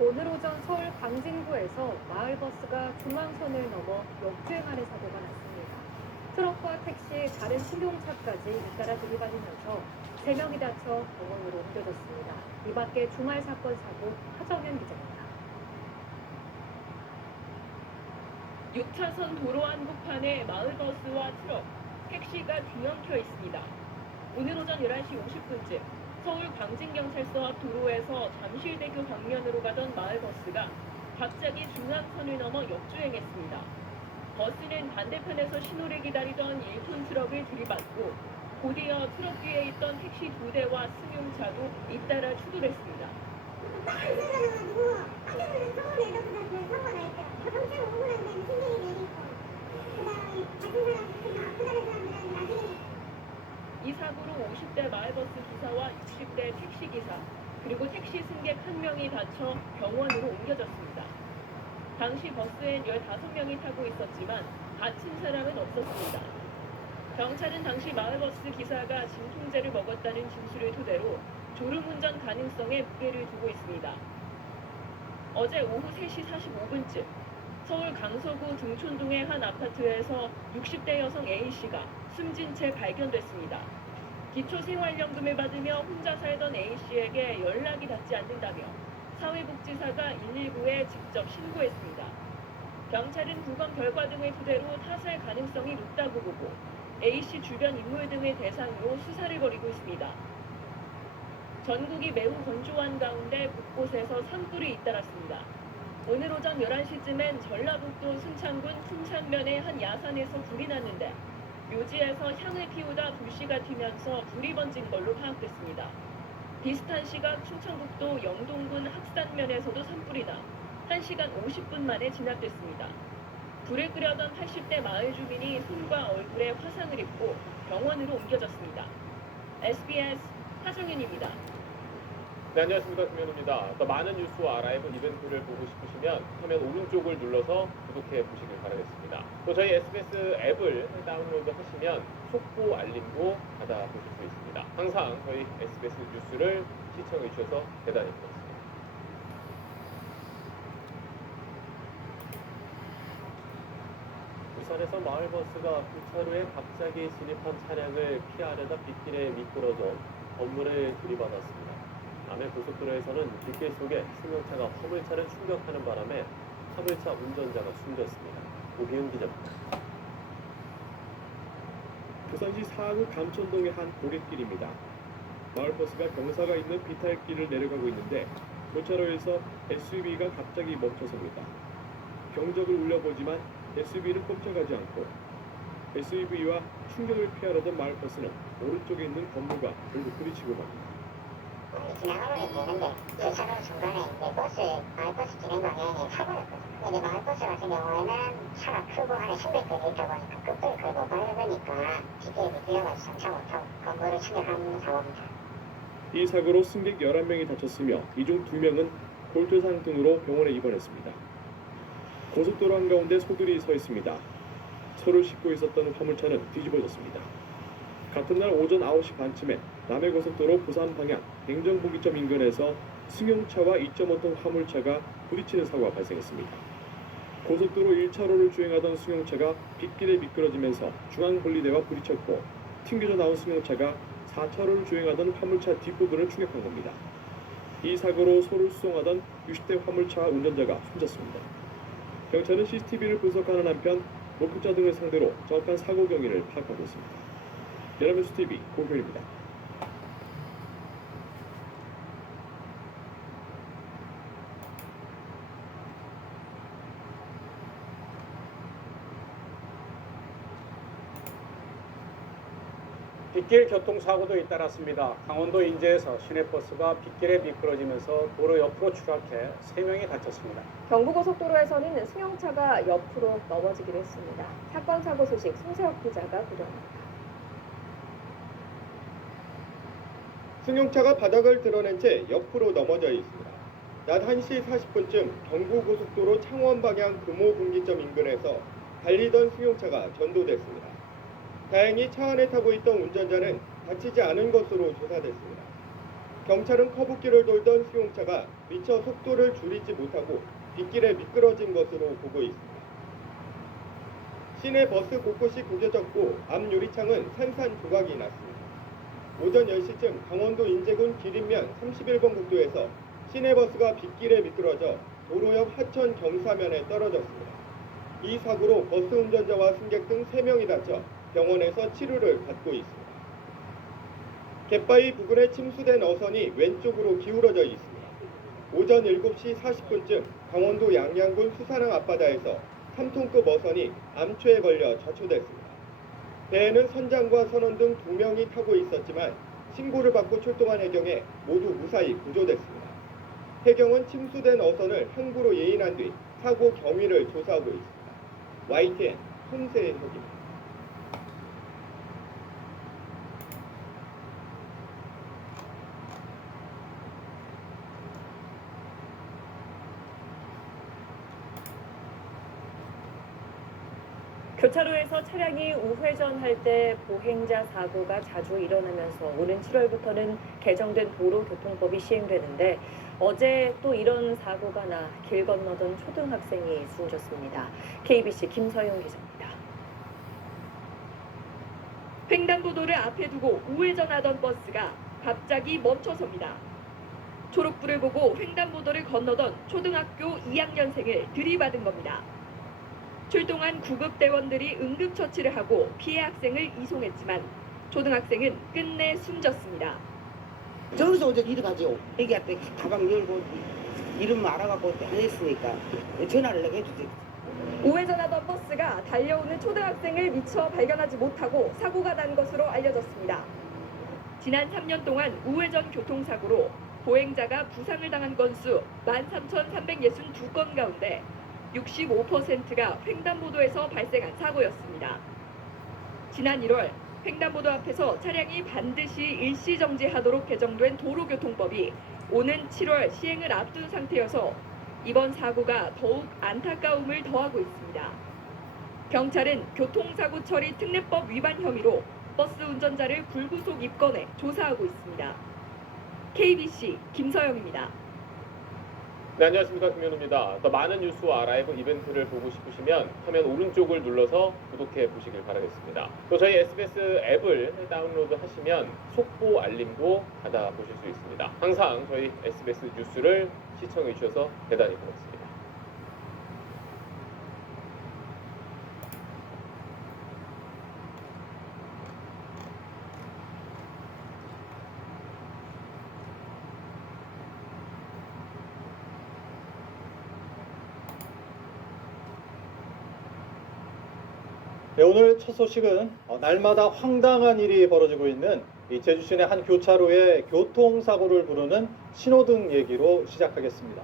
오늘 오전 서울 광진구에서 마을버스가 중앙선을 넘어 역주행하는 사고가 났습니다. 트럭과 택시, 다른 승용차까지 잇따라 들이받으면서 3명이 다쳐 병원으로 옮겨졌습니다. 이 밖에 주말 사건 사고 하정현 기자입니다. 6차선 도로 한복판에 마을버스와 트럭, 택시가 뒤엉켜 있습니다. 오늘 오전 11시 50분쯤 서울 광진경찰서 앞 도로에서 잠실대교 방면으로 가던 마을버스가 갑자기 중앙선을 넘어 역주행했습니다. 버스는 반대편에서 신호를 기다리던 1톤 트럭을 들이받고 곧이어 트럭 뒤에 있던 택시 2대와 승용차도 잇따라 추돌했습니다. 이 사고로 50대 마을버스 기사와 60대 택시기사, 그리고 택시 승객 1명이 다쳐 병원으로 옮겨졌습니다. 당시 버스엔 15명이 타고 있었지만 다친 사람은 없었습니다. 경찰은 당시 마을버스 기사가 진통제를 먹었다는 진술을 토대로 졸음운전 가능성에 무게를 두고 있습니다. 어제 오후 3시 45분쯤 서울 강서구 등촌동의 한 아파트에서 60대 여성 A씨가 숨진 채 발견됐습니다. 기초생활연금을 받으며 혼자 살던 A씨에게 연락이 닿지 않는다며 사회복지사가 119에 직접 신고했습니다. 경찰은 부검 결과 등을 토대로 타살 가능성이 높다고 보고 A씨 주변 인물 등을 대상으로 수사를 벌이고 있습니다. 전국이 매우 건조한 가운데 곳곳에서 산불이 잇따랐습니다. 오늘 오전 11시쯤엔 전라북도 순창군 풍산면의 한 야산에서 불이 났는데 묘지에서 향을 피우다 불씨가 튀면서 불이 번진 걸로 파악됐습니다. 비슷한 시각 충청북도 영동군 학산면에서도 산불이 나 1시간 50분 만에 진압됐습니다. 불을 끄려던 80대 마을 주민이 손과 얼굴에 화상을 입고 병원으로 옮겨졌습니다. SBS 하정윤입니다. 네, 안녕하십니까. 김현우입니다. 더 많은 뉴스와 라이브 이벤트를 보고 싶으시면 화면 오른쪽을 눌러서 구독해 보시길 바라겠습니다. 또 저희 SBS 앱을 다운로드 하시면 속보 알림도 받아보실 수 있습니다. 항상 저희 SBS 뉴스를 시청해 주셔서 대단히 고맙습니다. 부산에서 마을버스가 교차로에 갑자기 진입한 차량을 피하려다 빗길에 미끄러져 건물에 들이받았습니다. 남해 고속도로에서는 빗길 속에 승용차가 화물차를 충격하는 바람에 화물차 운전자가 숨졌습니다. 오기훈 기자입니다. 부산시 사구 감천동의 한 고갯길입니다. 마을버스가 경사가 있는 비탈길을 내려가고 있는데 교차로에서 SUV가 갑자기 멈춰섭니다. 경적을 울려보지만 SUV는 꼼짝하지 않고 SUV와 충격을 피하려던 마을버스는 오른쪽에 있는 건물과 결국 부딪히고 맙니다. 지나가고 있는데 교차로 중간에 이제 마을버스 진행 방향에 사고였거든요. 근데 마을버스 같은 경우에는 차가 크고 안에 승객들이 있다 보니까 끝을 걸고 밟으니까 뒷길에 미끄러가지고 정차 못하고 건물을 충격한 사고입니다. 이 사고로 승객 11명이 다쳤으며 이 중 2명은 골투상 등으로 병원에 입원했습니다. 고속도로 한가운데 소들이 서 있습니다. 소를 싣고 있었던 화물차는 뒤집어졌습니다. 같은 날 오전 9시 반쯤에 남해고속도로 부산 방향 행정분기점 인근에서 승용차와 2.5톤 화물차가 부딪히는 사고가 발생했습니다. 고속도로 1차로를 주행하던 승용차가 빗길에 미끄러지면서 중앙분리대와 부딪혔고 튕겨져 나온 승용차가 4차로를 주행하던 화물차 뒷부분을 충격한 겁니다. 이 사고로 소를 수송하던 60대 화물차 운전자가 숨졌습니다. 경찰은 CCTV를 분석하는 한편 목격자 등을 상대로 정확한 사고 경위를 파악하고 있습니다. 연합뉴스 TV 고효입니다. 빗길 교통사고도 잇따랐습니다. 강원도 인제에서 시내버스가 빗길에 미끄러지면서 도로 옆으로 추락해 3명이 다쳤습니다. 경부고속도로에서는 승용차가 옆으로 넘어지기도 했습니다. 사건 사고 소식 송세혁 기자가 보도합니다. 승용차가 바닥을 드러낸 채 옆으로 넘어져 있습니다. 낮 1시 40분쯤 경부고속도로 창원 방향 금호분기점 인근에서 달리던 승용차가 전도됐습니다. 다행히 차 안에 타고 있던 운전자는 다치지 않은 것으로 조사됐습니다. 경찰은 커브길을 돌던 수용차가 미처 속도를 줄이지 못하고 빗길에 미끄러진 것으로 보고 있습니다. 시내 버스 곳곳이 구겨졌고 앞 유리창은 산산조각이 났습니다. 오전 10시쯤 강원도 인제군 기린면 31번 국도에서 시내버스가 빗길에 미끄러져 도로 옆 하천 경사면에 떨어졌습니다. 이 사고로 버스 운전자와 승객 등 3명이 다쳐 병원에서 치료를 받고 있습니다. 갯바위 부근에 침수된 어선이 왼쪽으로 기울어져 있습니다. 오전 7시 40분쯤 강원도 양양군 수산항 앞바다에서 3톤급 어선이 암초에 걸려 좌초됐습니다. 배에는 선장과 선원 등 2명이 타고 있었지만 신고를 받고 출동한 해경에 모두 무사히 구조됐습니다. 해경은 침수된 어선을 항구로 예인한 뒤 사고 경위를 조사하고 있습니다. YTN 손세혁입니다. 교차로에서 차량이 우회전할 때 보행자 사고가 자주 일어나면서 오는 7월부터는 개정된 도로교통법이 시행되는데 어제 또 이런 사고가 나 길 건너던 초등학생이 숨졌습니다. KBC 김서영 기자입니다. 횡단보도를 앞에 두고 우회전하던 버스가 갑자기 멈춰섭니다. 초록불을 보고 횡단보도를 건너던 초등학교 2학년생을 들이받은 겁니다. 출동한 구급대원들이 응급처치를 하고 피해 학생을 이송했지만 초등학생은 끝내 숨졌습니다. 저기서 어제 일을 가죠. 애기한테 가방 열고 이름 알아갖고 안 했으니까 전화를 내가 해주지. 우회전하던 버스가 달려오는 초등학생을 미처 발견하지 못하고 사고가 난 것으로 알려졌습니다. 지난 3년 동안 우회전 교통사고로 보행자가 부상을 당한 건수 13,362건 가운데 65%가 횡단보도에서 발생한 사고였습니다. 지난 1월 횡단보도 앞에서 차량이 반드시 일시 정지하도록 개정된 도로교통법이 오는 7월 시행을 앞둔 상태여서 이번 사고가 더욱 안타까움을 더하고 있습니다. 경찰은 교통사고 처리 특례법 위반 혐의로 버스 운전자를 불구속 입건해 조사하고 있습니다. KBC 김서영입니다. 네, 안녕하십니까. 김현우입니다. 더 많은 뉴스와 라이브 이벤트를 보고 싶으시면 화면 오른쪽을 눌러서 구독해 보시길 바라겠습니다. 또 저희 SBS 앱을 다운로드 하시면 속보 알림도 받아보실 수 있습니다. 항상 저희 SBS 뉴스를 시청해 주셔서 대단히 고맙습니다. 네, 오늘 첫 소식은 날마다 황당한 일이 벌어지고 있는 이 제주 시내 한 교차로의 교통사고를 부르는 신호등 얘기로 시작하겠습니다.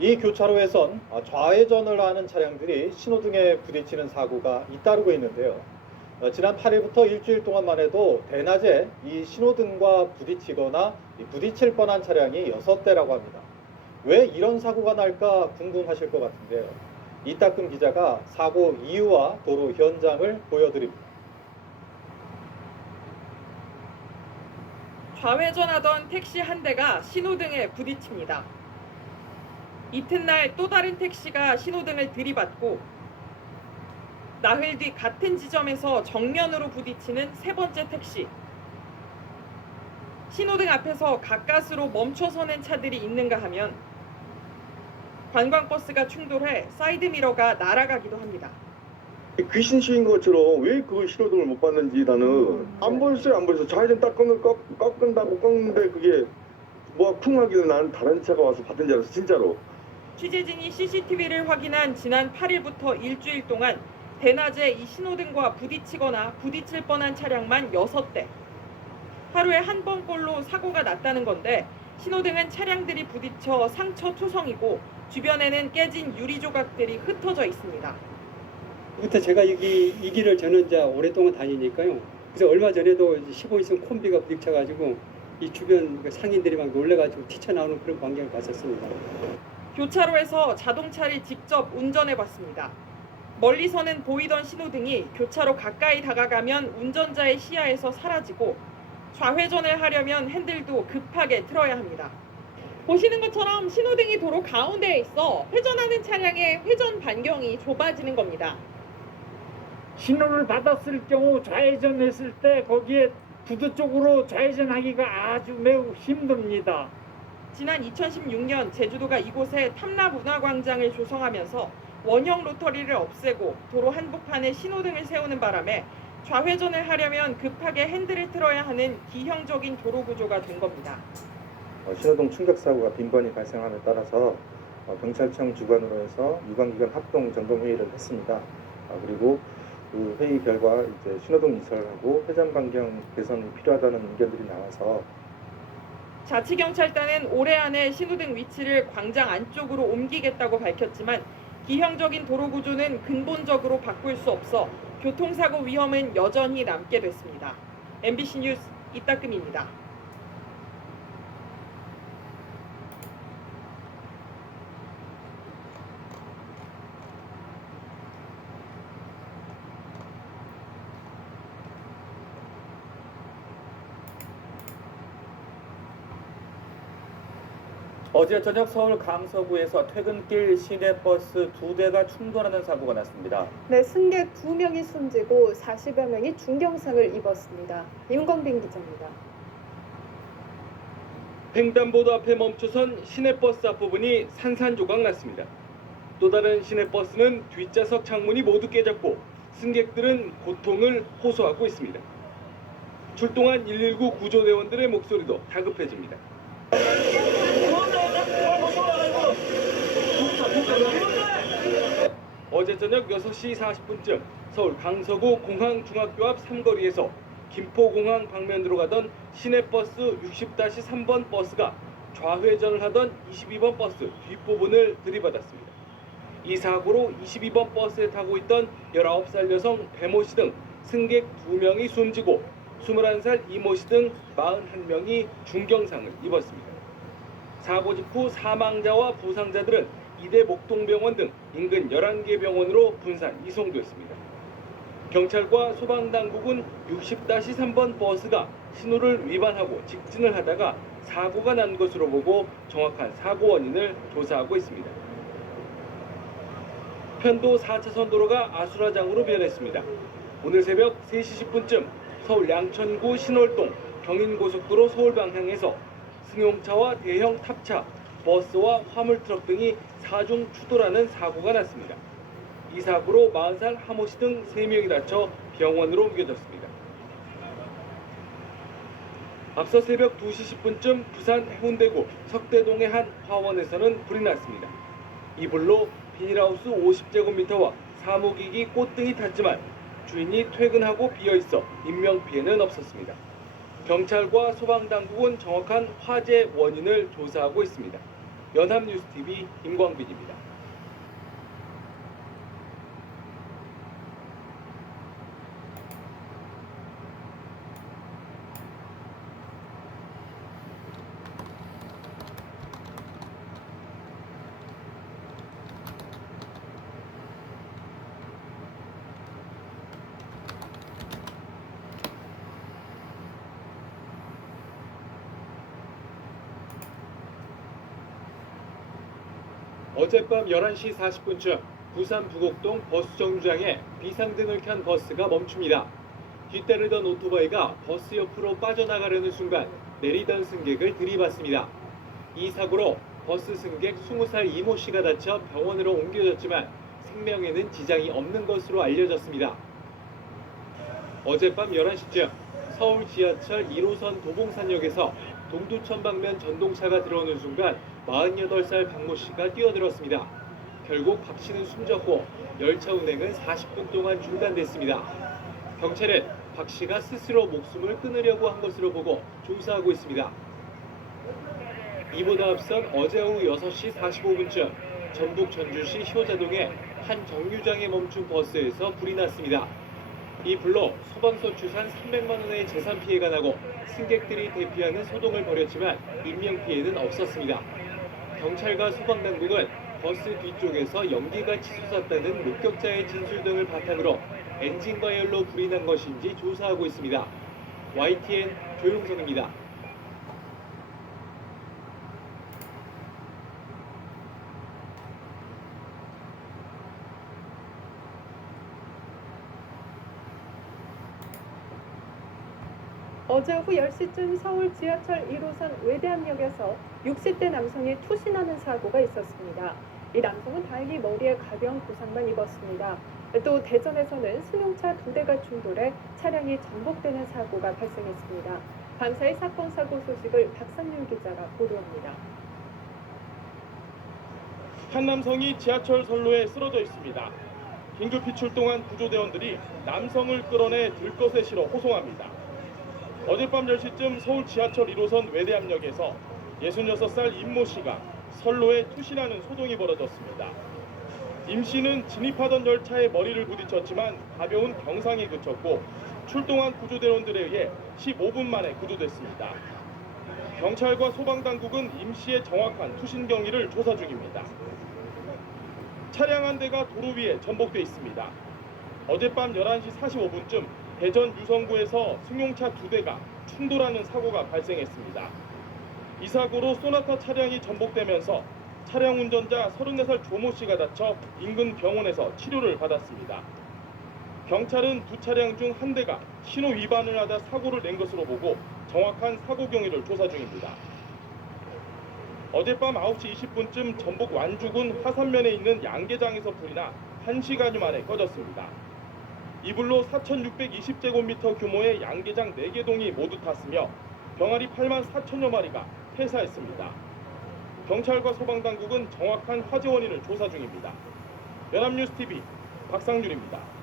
이 교차로에선 좌회전을 하는 차량들이 신호등에 부딪히는 사고가 잇따르고 있는데요. 지난 8일부터 일주일 동안만 해도 대낮에 이 신호등과 부딪히거나 부딪힐 뻔한 차량이 6대라고 합니다. 왜 이런 사고가 날까 궁금하실 것 같은데요. 이따금 기자가 사고 이유와 도로 현장을 보여드립니다. 좌회전하던 택시 한 대가 신호등에 부딪힙니다. 이튿날 또 다른 택시가 신호등을 들이받고 나흘 뒤 같은 지점에서 정면으로 부딪히는 세 번째 택시. 신호등 앞에서 가까스로 멈춰서는 차들이 있는가 하면 관광버스가 충돌해 사이드미러가 날아가기도 합니다. 귀신시인 것처럼 왜 그 신호등을 못 봤는지 나는 안 보였어요. 안 보였어. 좌회전 딱 꺾는다고 꺾는데 그게 뭐가 쿵 하길래 나는 다른 차가 와서 봤던 줄 알았어. 진짜로. 취재진이 CCTV를 확인한 지난 8일부터 일주일 동안 대낮에 이 신호등과 부딪히거나 부딪힐 뻔한 차량만 6대. 하루에 한 번꼴로 사고가 났다는 건데 신호등은 차량들이 부딪혀 상처 투성이고 주변에는 깨진 유리 조각들이 흩어져 있습니다. 부터 제가 이 길을 저는 이제 오랫동안 다니니까요. 그래서 얼마 전에도 15인승 콤비가 부딪혀가지고 이 주변 상인들이 막 놀래가지고 튀쳐나오는 그런 광경을 봤었습니다. 교차로에서 자동차를 직접 운전해봤습니다. 멀리서는 보이던 신호등이 교차로 가까이 다가가면 운전자의 시야에서 사라지고 좌회전을 하려면 핸들도 급하게 틀어야 합니다. 보시는 것처럼 신호등이 도로 가운데에 있어 회전하는 차량의 회전 반경이 좁아지는 겁니다. 신호를 받았을 경우 좌회전했을 때 거기에 부두 쪽으로 좌회전하기가 아주 매우 힘듭니다. 지난 2016년 제주도가 이곳에 탐라문화광장을 조성하면서 원형 로터리를 없애고 도로 한복판에 신호등을 세우는 바람에 좌회전을 하려면 급하게 핸들을 틀어야 하는 기형적인 도로 구조가 된 겁니다. 신호등 충격 사고가 빈번히 발생함에 따라서 경찰청 주관으로 해서 유관기관 합동 점검 회의를 했습니다. 그리고 그 회의 결과 이제 신호등 이설하고 회전 반경 개선이 필요하다는 의견들이 나와서 자치경찰단은 올해 안에 신호등 위치를 광장 안쪽으로 옮기겠다고 밝혔지만 기형적인 도로 구조는 근본적으로 바꿀 수 없어 교통사고 위험은 여전히 남게 됐습니다. MBC 뉴스 이따금입니다. 어제 저녁 서울 강서구에서 퇴근길 시내버스 2대가 충돌하는 사고가 났습니다. 네, 승객 2명이 숨지고 40여 명이 중경상을 입었습니다. 임건빈 기자입니다. 횡단보도 앞에 멈춰선 시내버스 앞부분이 산산조각 났습니다. 또 다른 시내버스는 뒷좌석 창문이 모두 깨졌고 승객들은 고통을 호소하고 있습니다. 출동한 119 구조대원들의 목소리도 다급해집니다. 어제 저녁 6시 40분쯤 서울 강서구 공항중학교 앞 삼거리에서 김포공항 방면으로 가던 시내버스 60-3번 버스가 좌회전을 하던 22번 버스 뒷부분을 들이받았습니다. 이 사고로 22번 버스에 타고 있던 19살 여성 배모 씨 등 승객 2명이 숨지고 21살 이모 씨 등 41명이 중경상을 입었습니다. 사고 직후 사망자와 부상자들은 이대 목동병원 등 인근 11개 병원으로 분산 이송됐습니다. 경찰과 소방당국은 60-3번 버스가 신호를 위반하고 직진을 하다가 사고가 난 것으로 보고 정확한 사고 원인을 조사하고 있습니다. 편도 4차선 도로가 아수라장으로 변했습니다. 오늘 새벽 3시 10분쯤 서울 양천구 신월동 경인고속도로 서울 방향에서 승용차와 대형 탑차, 버스와 화물트럭 등이 사중 추돌하는 사고가 났습니다. 이 사고로 40살 하모 씨 등 3명이 다쳐 병원으로 옮겨졌습니다. 앞서 새벽 2시 10분쯤 부산 해운대구 석대동의 한 화원에서는 불이 났습니다. 이 불로 비닐하우스 50제곱미터와 사무기기 꽃등이 탔지만 주인이 퇴근하고 비어있어 인명피해는 없었습니다. 경찰과 소방당국은 정확한 화재 원인을 조사하고 있습니다. 연합뉴스TV 임광빈입니다. 어젯밤 11시 40분쯤 부산 부곡동 버스 정류장에 비상등을 켠 버스가 멈춥니다. 뒤따르던 오토바이가 버스 옆으로 빠져나가려는 순간 내리던 승객을 들이받습니다. 이 사고로 버스 승객 20살 이모 씨가 다쳐 병원으로 옮겨졌지만 생명에는 지장이 없는 것으로 알려졌습니다. 어젯밤 11시쯤 서울 지하철 1호선 도봉산역에서 동두천 방면 전동차가 들어오는 순간 48살 박모 씨가 뛰어들었습니다. 결국 박 씨는 숨졌고 열차 운행은 40분 동안 중단됐습니다. 경찰은 박 씨가 스스로 목숨을 끊으려고 한 것으로 보고 조사하고 있습니다. 이보다 앞선 어제 오후 6시 45분쯤 전북 전주시 효자동의 한 정류장에 멈춘 버스에서 불이 났습니다. 이 불로 소방서 추산 300만 원의 재산 피해가 나고 승객들이 대피하는 소동을 벌였지만 인명피해는 없었습니다. 경찰과 소방당국은 버스 뒤쪽에서 연기가 치솟았다는 목격자의 진술 등을 바탕으로 엔진 과열로 불이 난 것인지 조사하고 있습니다. YTN 조용선입니다. 어제 오후 10시쯤 서울 지하철 1호선 외대암역에서 60대 남성이 투신하는 사고가 있었습니다. 이 남성은 다행히 머리에 가벼운 부상만 입었습니다. 또 대전에서는 승용차 2대가 충돌해 차량이 전복되는 사고가 발생했습니다. 밤사이 사건 사고 소식을 박상률 기자가 보도합니다. 한 남성이 지하철 선로에 쓰러져 있습니다. 긴급히 출동한 구조대원들이 남성을 끌어내 들것에 실어 호송합니다. 어젯밤 10시쯤 서울 지하철 1호선 외대암역에서 66살 임모 씨가 선로에 투신하는 소동이 벌어졌습니다. 임 씨는 진입하던 열차에 머리를 부딪혔지만 가벼운 경상이 그쳤고 출동한 구조대원들에 의해 15분 만에 구조됐습니다. 경찰과 소방당국은 임 씨의 정확한 투신 경위를 조사 중입니다. 차량 한 대가 도로 위에 전복돼 있습니다. 어젯밤 11시 45분쯤 대전 유성구에서 승용차 2대가 충돌하는 사고가 발생했습니다. 이 사고로 소나타 차량이 전복되면서 차량 운전자 34살 조모 씨가 다쳐 인근 병원에서 치료를 받았습니다. 경찰은 두 차량 중 한 대가 신호 위반을 하다 사고를 낸 것으로 보고 정확한 사고 경위를 조사 중입니다. 어젯밤 9시 20분쯤 전북 완주군 화산면에 있는 양계장에서 불이 나 1시간여 만에 꺼졌습니다. 이 불로 4,620제곱미터 규모의 양계장 4개 동이 모두 탔으며 병아리 8만 4천여 마리가 폐사했습니다. 경찰과 소방당국은 정확한 화재 원인을 조사 중입니다. 연합뉴스TV 박상률입니다.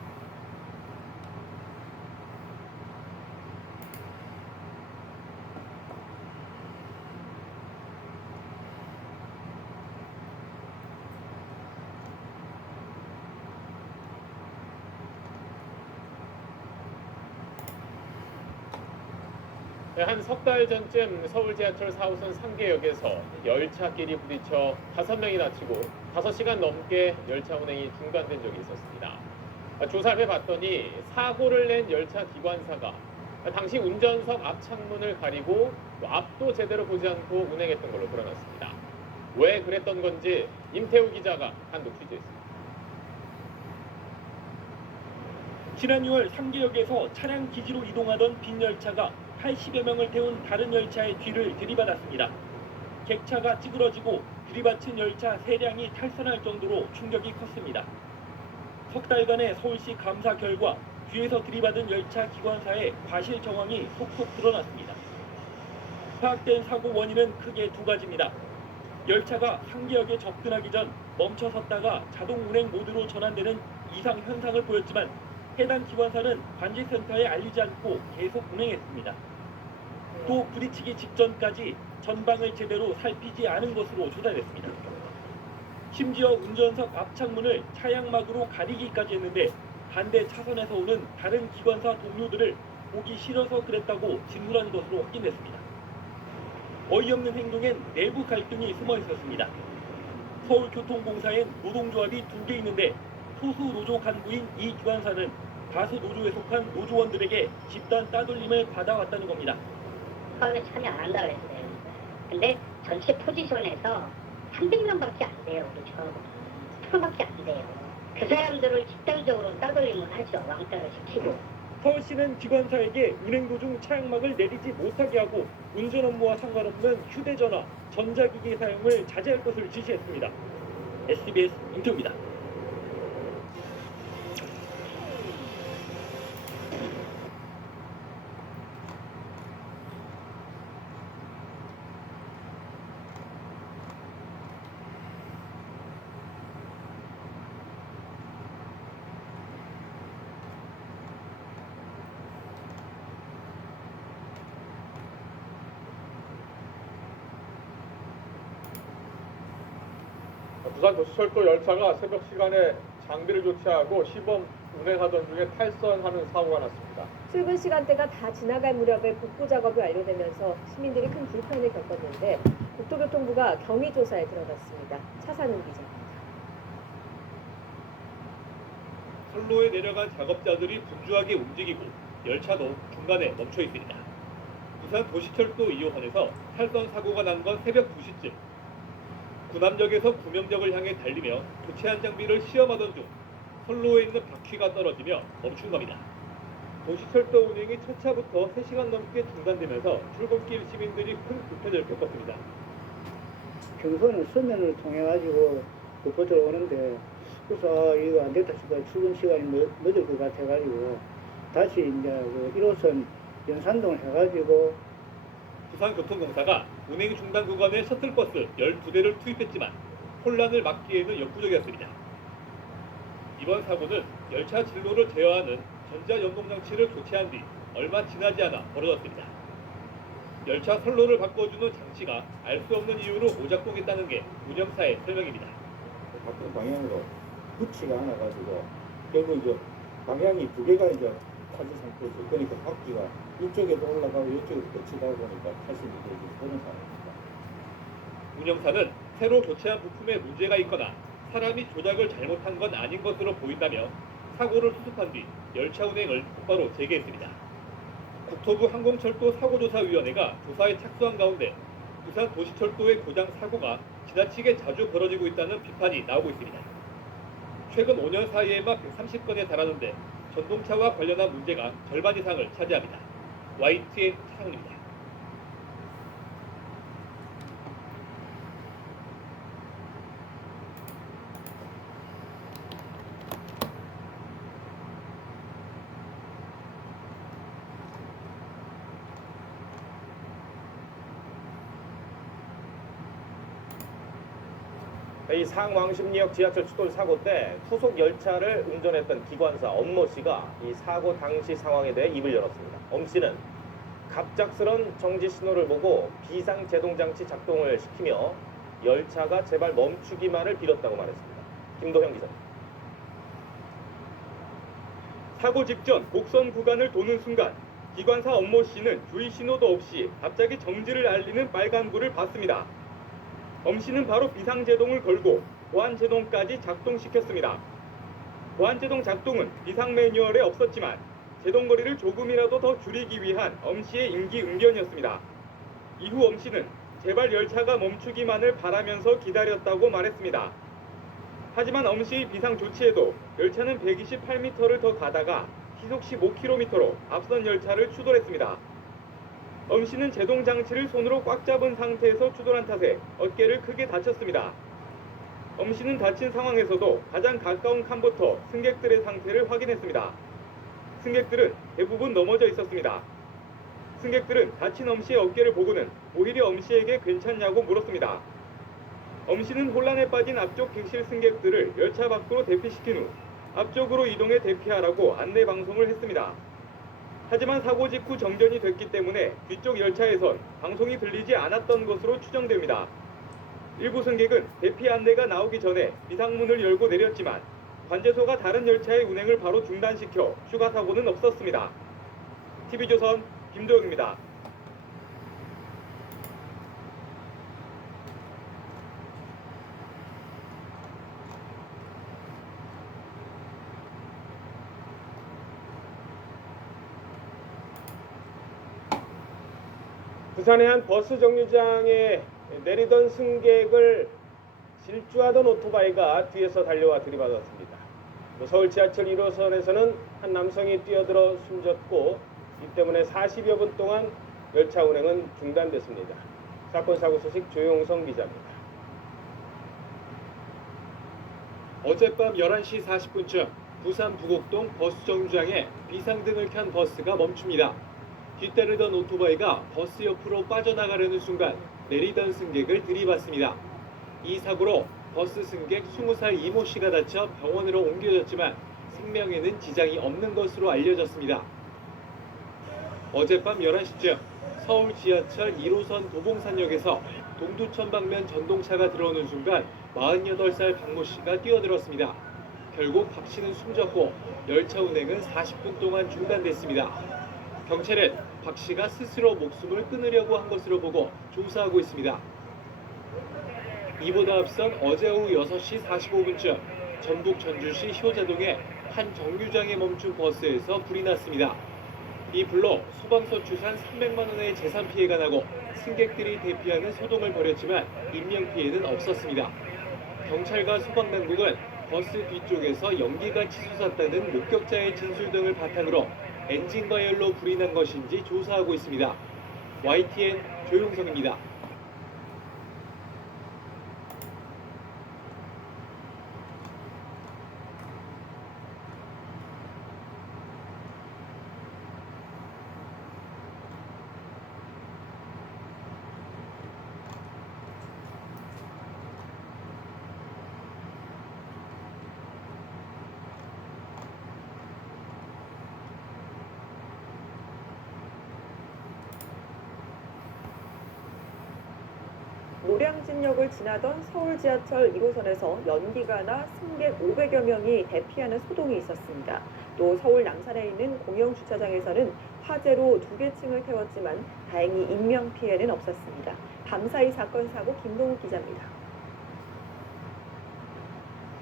한 석 달 전쯤 서울 지하철 4호선 상계역에서 열차끼리 부딪혀 5명이 다치고 5시간 넘게 열차 운행이 중단된 적이 있었습니다. 조사를 해봤더니 사고를 낸 열차 기관사가 당시 운전석 앞 창문을 가리고 앞도 제대로 보지 않고 운행했던 걸로 드러났습니다. 왜 그랬던 건지 임태우 기자가 단독 취재했습니다. 지난 6월 상계역에서 차량 기지로 이동하던 빈 열차가 80여 명을 태운 다른 열차의 뒤를 들이받았습니다. 객차가 찌그러지고 들이받친 열차 3량이 탈선할 정도로 충격이 컸습니다. 석 달간의 서울시 감사 결과 뒤에서 들이받은 열차 기관사의 과실 정황이 속속 드러났습니다. 파악된 사고 원인은 크게 2가지입니다. 열차가 상계역에 접근하기 전 멈춰섰다가 자동 운행 모드로 전환되는 이상 현상을 보였지만 해당 기관사는 관제센터에 알리지 않고 계속 운행했습니다. 또 부딪히기 직전까지 전방을 제대로 살피지 않은 것으로 조사됐습니다. 심지어 운전석 앞창문을 차량막으로 가리기까지 했는데 반대 차선에서 오는 다른 기관사 동료들을 보기 싫어서 그랬다고 진술한 것으로 확인됐습니다. 어이없는 행동엔 내부 갈등이 숨어 있었습니다. 서울교통공사엔 노동조합이 2개 있는데 소수 노조 간부인 이 기관사는 다수 노조에 속한 노조원들에게 집단 따돌림을 받아왔다는 겁니다. 처음에 참여 안 한다고 했어요. 근데 전체 포지션에서 300명밖에 안 돼요. 우리 처음 10%밖에 안 돼요. 그 사람들을 집단적으로 따돌림을 하죠. 왕따를 시키고. 서울시는 기관사에게 운행 도중 차량막을 내리지 못하게 하고 운전 업무와 상관없는 휴대전화, 전자기기 사용을 자제할 것을 지시했습니다. SBS 임태우입니다. 부산도시철도 열차가 새벽 시간에 장비를 교체하고 시범 운행하던 중에 탈선하는 사고가 났습니다. 출근 시간대가 다 지나갈 무렵에 복구 작업이 완료되면서 시민들이 큰 불편을 겪었는데 국토교통부가 경위 조사에 들어갔습니다. 차산훈 기자입니다. 선로에 내려간 작업자들이 분주하게 움직이고 열차도 중간에 멈춰 있습니다. 부산 도시철도 2호선에서 탈선 사고가 난 건 새벽 2시쯤. 구남역에서 구명역을 향해 달리며 교체한 장비를 시험하던 중 선로에 있는 바퀴가 떨어지며 멈춘 겁니다. 도시철도 운행이 첫 차부터 3시간 넘게 중단되면서 출근길 시민들이 큰 불편을 겪었습니다. 평소에는 서면을 통해 가지고 보도록 오는데 그래서 이거 안 됐다 싶어 출근 시간이 늦을 것 같아 가지고 다시 이제 그 1호선 연산동 해가지고 부산교통공사가 운행 중단 구간에 셔틀버스 12대를 투입했지만 혼란을 막기에는 역부족이었습니다. 이번 사고는 열차 진로를 제어하는 전자연동장치를 교체한 뒤 얼마 지나지 않아 벌어졌습니다. 열차 선로를 바꿔주는 장치가 알 수 없는 이유로 오작동했다는 게 운영사의 설명입니다. 같은 방향으로 붙지가 않아가지고 결국 이제 방향이 두 개가 이제 타지 상태에서 그러니까 바퀴가 이쪽에도 올라가고 이쪽에도 꽂히다 보니까 다시 이제 그런 상황입니다. 운영사는 새로 교체한 부품에 문제가 있거나 사람이 조작을 잘못한 건 아닌 것으로 보인다며 사고를 수습한 뒤 열차 운행을 곧바로 재개했습니다. 국토부 항공철도 사고조사위원회가 조사에 착수한 가운데 부산 도시철도의 고장 사고가 지나치게 자주 벌어지고 있다는 비판이 나오고 있습니다. 최근 5년 사이에만 130건에 달하는데 전동차와 관련한 문제가 절반 이상을 차지합니다. YTN 차상훈입니다. 이 상왕십리역 지하철 추돌 사고 때 후속 열차를 운전했던 기관사 엄모 씨가 이 사고 당시 상황에 대해 입을 열었습니다. 엄 씨는 갑작스런 정지 신호를 보고 비상 제동 장치 작동을 시키며 열차가 제발 멈추기만을 빌었다고 말했습니다. 김도형 기자입니다. 사고 직전 곡선 구간을 도는 순간 기관사 엄모 씨는 주의 신호도 없이 갑자기 정지를 알리는 빨간불을 봤습니다. 엄 씨는 바로 비상제동을 걸고 보안제동까지 작동시켰습니다. 보안제동 작동은 비상 매뉴얼에 없었지만 제동거리를 조금이라도 더 줄이기 위한 엄 씨의 임기응변이었습니다. 이후 엄 씨는 제발 열차가 멈추기만을 바라면서 기다렸다고 말했습니다. 하지만 엄 씨의 비상 조치에도 열차는 128m를 더 가다가 시속 15km로 앞선 열차를 추돌했습니다. 엄 씨는 제동 장치를 손으로 꽉 잡은 상태에서 추돌한 탓에 어깨를 크게 다쳤습니다. 엄 씨는 다친 상황에서도 가장 가까운 칸부터 승객들의 상태를 확인했습니다. 승객들은 대부분 넘어져 있었습니다. 승객들은 다친 엄 씨의 어깨를 보고는 오히려 엄 씨에게 괜찮냐고 물었습니다. 엄 씨는 혼란에 빠진 앞쪽 객실 승객들을 열차 밖으로 대피시킨 후 앞쪽으로 이동해 대피하라고 안내 방송을 했습니다. 하지만 사고 직후 정전이 됐기 때문에 뒤쪽 열차에선 방송이 들리지 않았던 것으로 추정됩니다. 일부 승객은 대피 안내가 나오기 전에 비상문을 열고 내렸지만 관제소가 다른 열차의 운행을 바로 중단시켜 추가 사고는 없었습니다. TV조선 김도영입니다. 부산의 한 버스 정류장에 내리던 승객을 질주하던 오토바이가 뒤에서 달려와 들이받았습니다. 서울 지하철 1호선에서는 한 남성이 뛰어들어 숨졌고 이 때문에 40여 분 동안 열차 운행은 중단됐습니다. 사건 사고 소식 조용성 기자입니다. 어젯밤 11시 40분쯤 부산 부곡동 버스 정류장에 비상등을 켠 버스가 멈춥니다. 뒤따르던 오토바이가 버스 옆으로 빠져나가려는 순간 내리던 승객을 들이받습니다. 이 사고로 버스 승객 20살 이모 씨가 다쳐 병원으로 옮겨졌지만 생명에는 지장이 없는 것으로 알려졌습니다. 어젯밤 11시쯤 서울 지하철 1호선 도봉산역에서 동두천 방면 전동차가 들어오는 순간 48살 박모 씨가 뛰어들었습니다. 결국 박 씨는 숨졌고 열차 운행은 40분 동안 중단됐습니다. 경찰은 박 씨가 스스로 목숨을 끊으려고 한 것으로 보고 조사하고 있습니다. 이보다 앞선 어제 오후 6시 45분쯤 전북 전주시 효자동의 한 정류장에 멈춘 버스에서 불이 났습니다. 이 불로 소방서 추산 300만 원의 재산 피해가 나고 승객들이 대피하는 소동을 벌였지만 인명 피해는 없었습니다. 경찰과 소방당국은 버스 뒤쪽에서 연기가 치솟았다는 목격자의 진술 등을 바탕으로 엔진 과열로 불이 난 것인지 조사하고 있습니다. YTN 조용성입니다. 노량진역을 지나던 서울 지하철 1호선에서 연기가 나 승객 500여 명이 대피하는 소동이 있었습니다. 또 서울 남산에 있는 공영주차장에서는 화재로 2개 층을 태웠지만 다행히 인명 피해는 없었습니다. 밤사이 사건 사고 김동욱 기자입니다.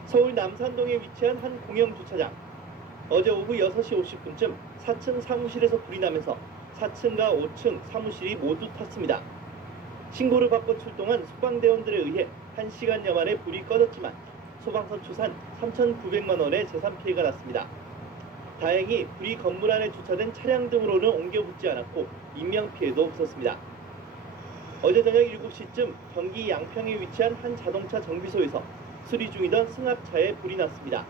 서울 남산동에 위치한 한 공영주차장. 어제 오후 6시 50분쯤 4층 사무실에서 불이 나면서 4층과 5층 사무실이 모두 탔습니다. 신고를 받고 출동한 소방대원들에 의해 1시간여 만에 불이 꺼졌지만 소방서 추산 3,900만 원의 재산 피해가 났습니다. 다행히 불이 건물 안에 주차된 차량 등으로는 옮겨 붙지 않았고 인명 피해도 없었습니다. 어제 저녁 7시쯤 경기 양평에 위치한 한 자동차 정비소에서 수리 중이던 승합차에 불이 났습니다.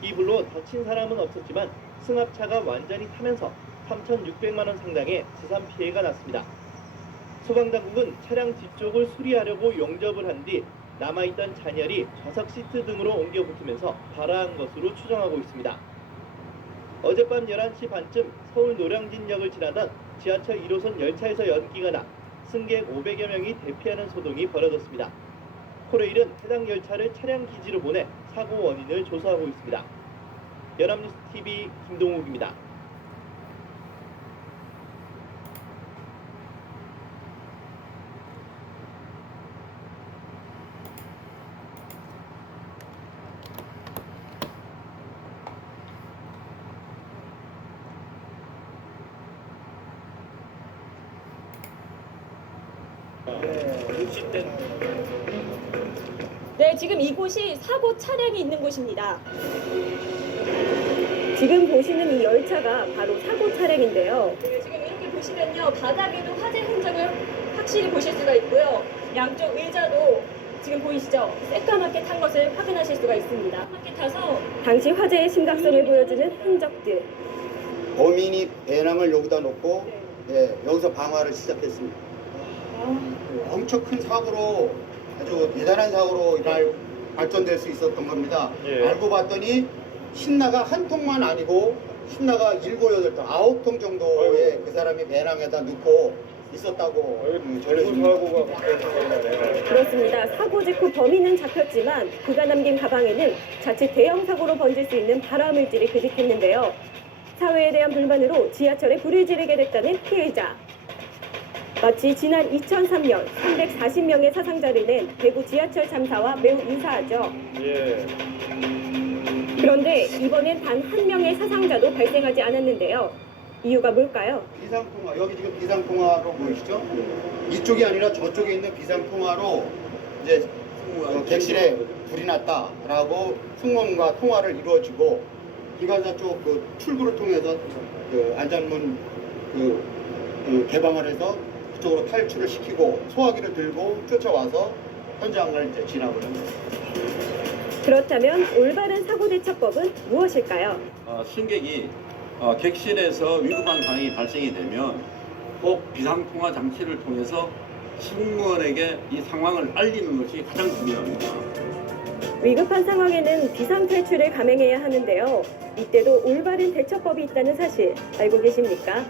이 불로 다친 사람은 없었지만 승합차가 완전히 타면서 3,600만 원 상당의 재산 피해가 났습니다. 소방당국은 차량 뒤쪽을 수리하려고 용접을 한 뒤 남아있던 잔열이 좌석 시트 등으로 옮겨 붙으면서 발화한 것으로 추정하고 있습니다. 어젯밤 11시 반쯤 서울 노량진역을 지나던 지하철 1호선 열차에서 연기가 나 승객 500여 명이 대피하는 소동이 벌어졌습니다. 코레일은 해당 열차를 차량 기지로 보내 사고 원인을 조사하고 있습니다. 연합뉴스TV 김동욱입니다. 네, 지금 이곳이 사고 차량이 있는 곳입니다. 지금 보시는 이 열차가 바로 사고 차량인데요. 네, 지금 이렇게 보시면요, 바닥에도 화재 흔적을 확실히 보실 수가 있고요. 양쪽 의자도 지금 보이시죠? 새까맣게 탄 것을 확인하실 수가 있습니다. 새까맣게 타서 당시 화재의 심각성을 보여주는 흔적들. 범인이 배낭을 여기다 놓고 여기서 방화를 시작했습니다. 엄청 큰 사고로 아주 대단한 사고로 발전될 수 있었던 겁니다. 알고 봤더니 신나가 한 통만 아니고 신나가 7, 8통, 9통 정도의 그 사람이 배낭에다 넣고 있었다고 전해집니다. 그렇습니다. 사고 직후 범인은 잡혔지만 그가 남긴 가방에는 자칫 대형 사고로 번질 수 있는 발화물질이 그득했는데요. 사회에 대한 불만으로 지하철에 불을 지르게 됐다는 피해자. 마치 지난 2003년 340명의 사상자를 낸 대구 지하철 참사와 매우 유사하죠. 그런데 이번엔 단 한 명의 사상자도 발생하지 않았는데요. 이유가 뭘까요? 비상통화, 여기 지금 비상통화로 보이시죠? 이쪽이 아니라 저쪽에 있는 비상통화로 이제 객실에 불이 났다라고 승무원과 통화를 이루어지고 기관사 쪽 그 출구를 통해서 그 안전문 개방을 해서 그쪽으로 탈출을 시키고 소화기를 들고 쫓아와서 현장을 이제 진압을 합니다. 그렇다면 올바른 사고 대처법은 무엇일까요? 승객이 객실에서 위급한 상황이 발생이 되면 꼭 비상통화 장치를 통해서 승무원에게 이 상황을 알리는 것이 가장 중요합니다. 위급한 상황에는 비상탈출을 감행해야 하는데요. 이때도 올바른 대처법이 있다는 사실 알고 계십니까?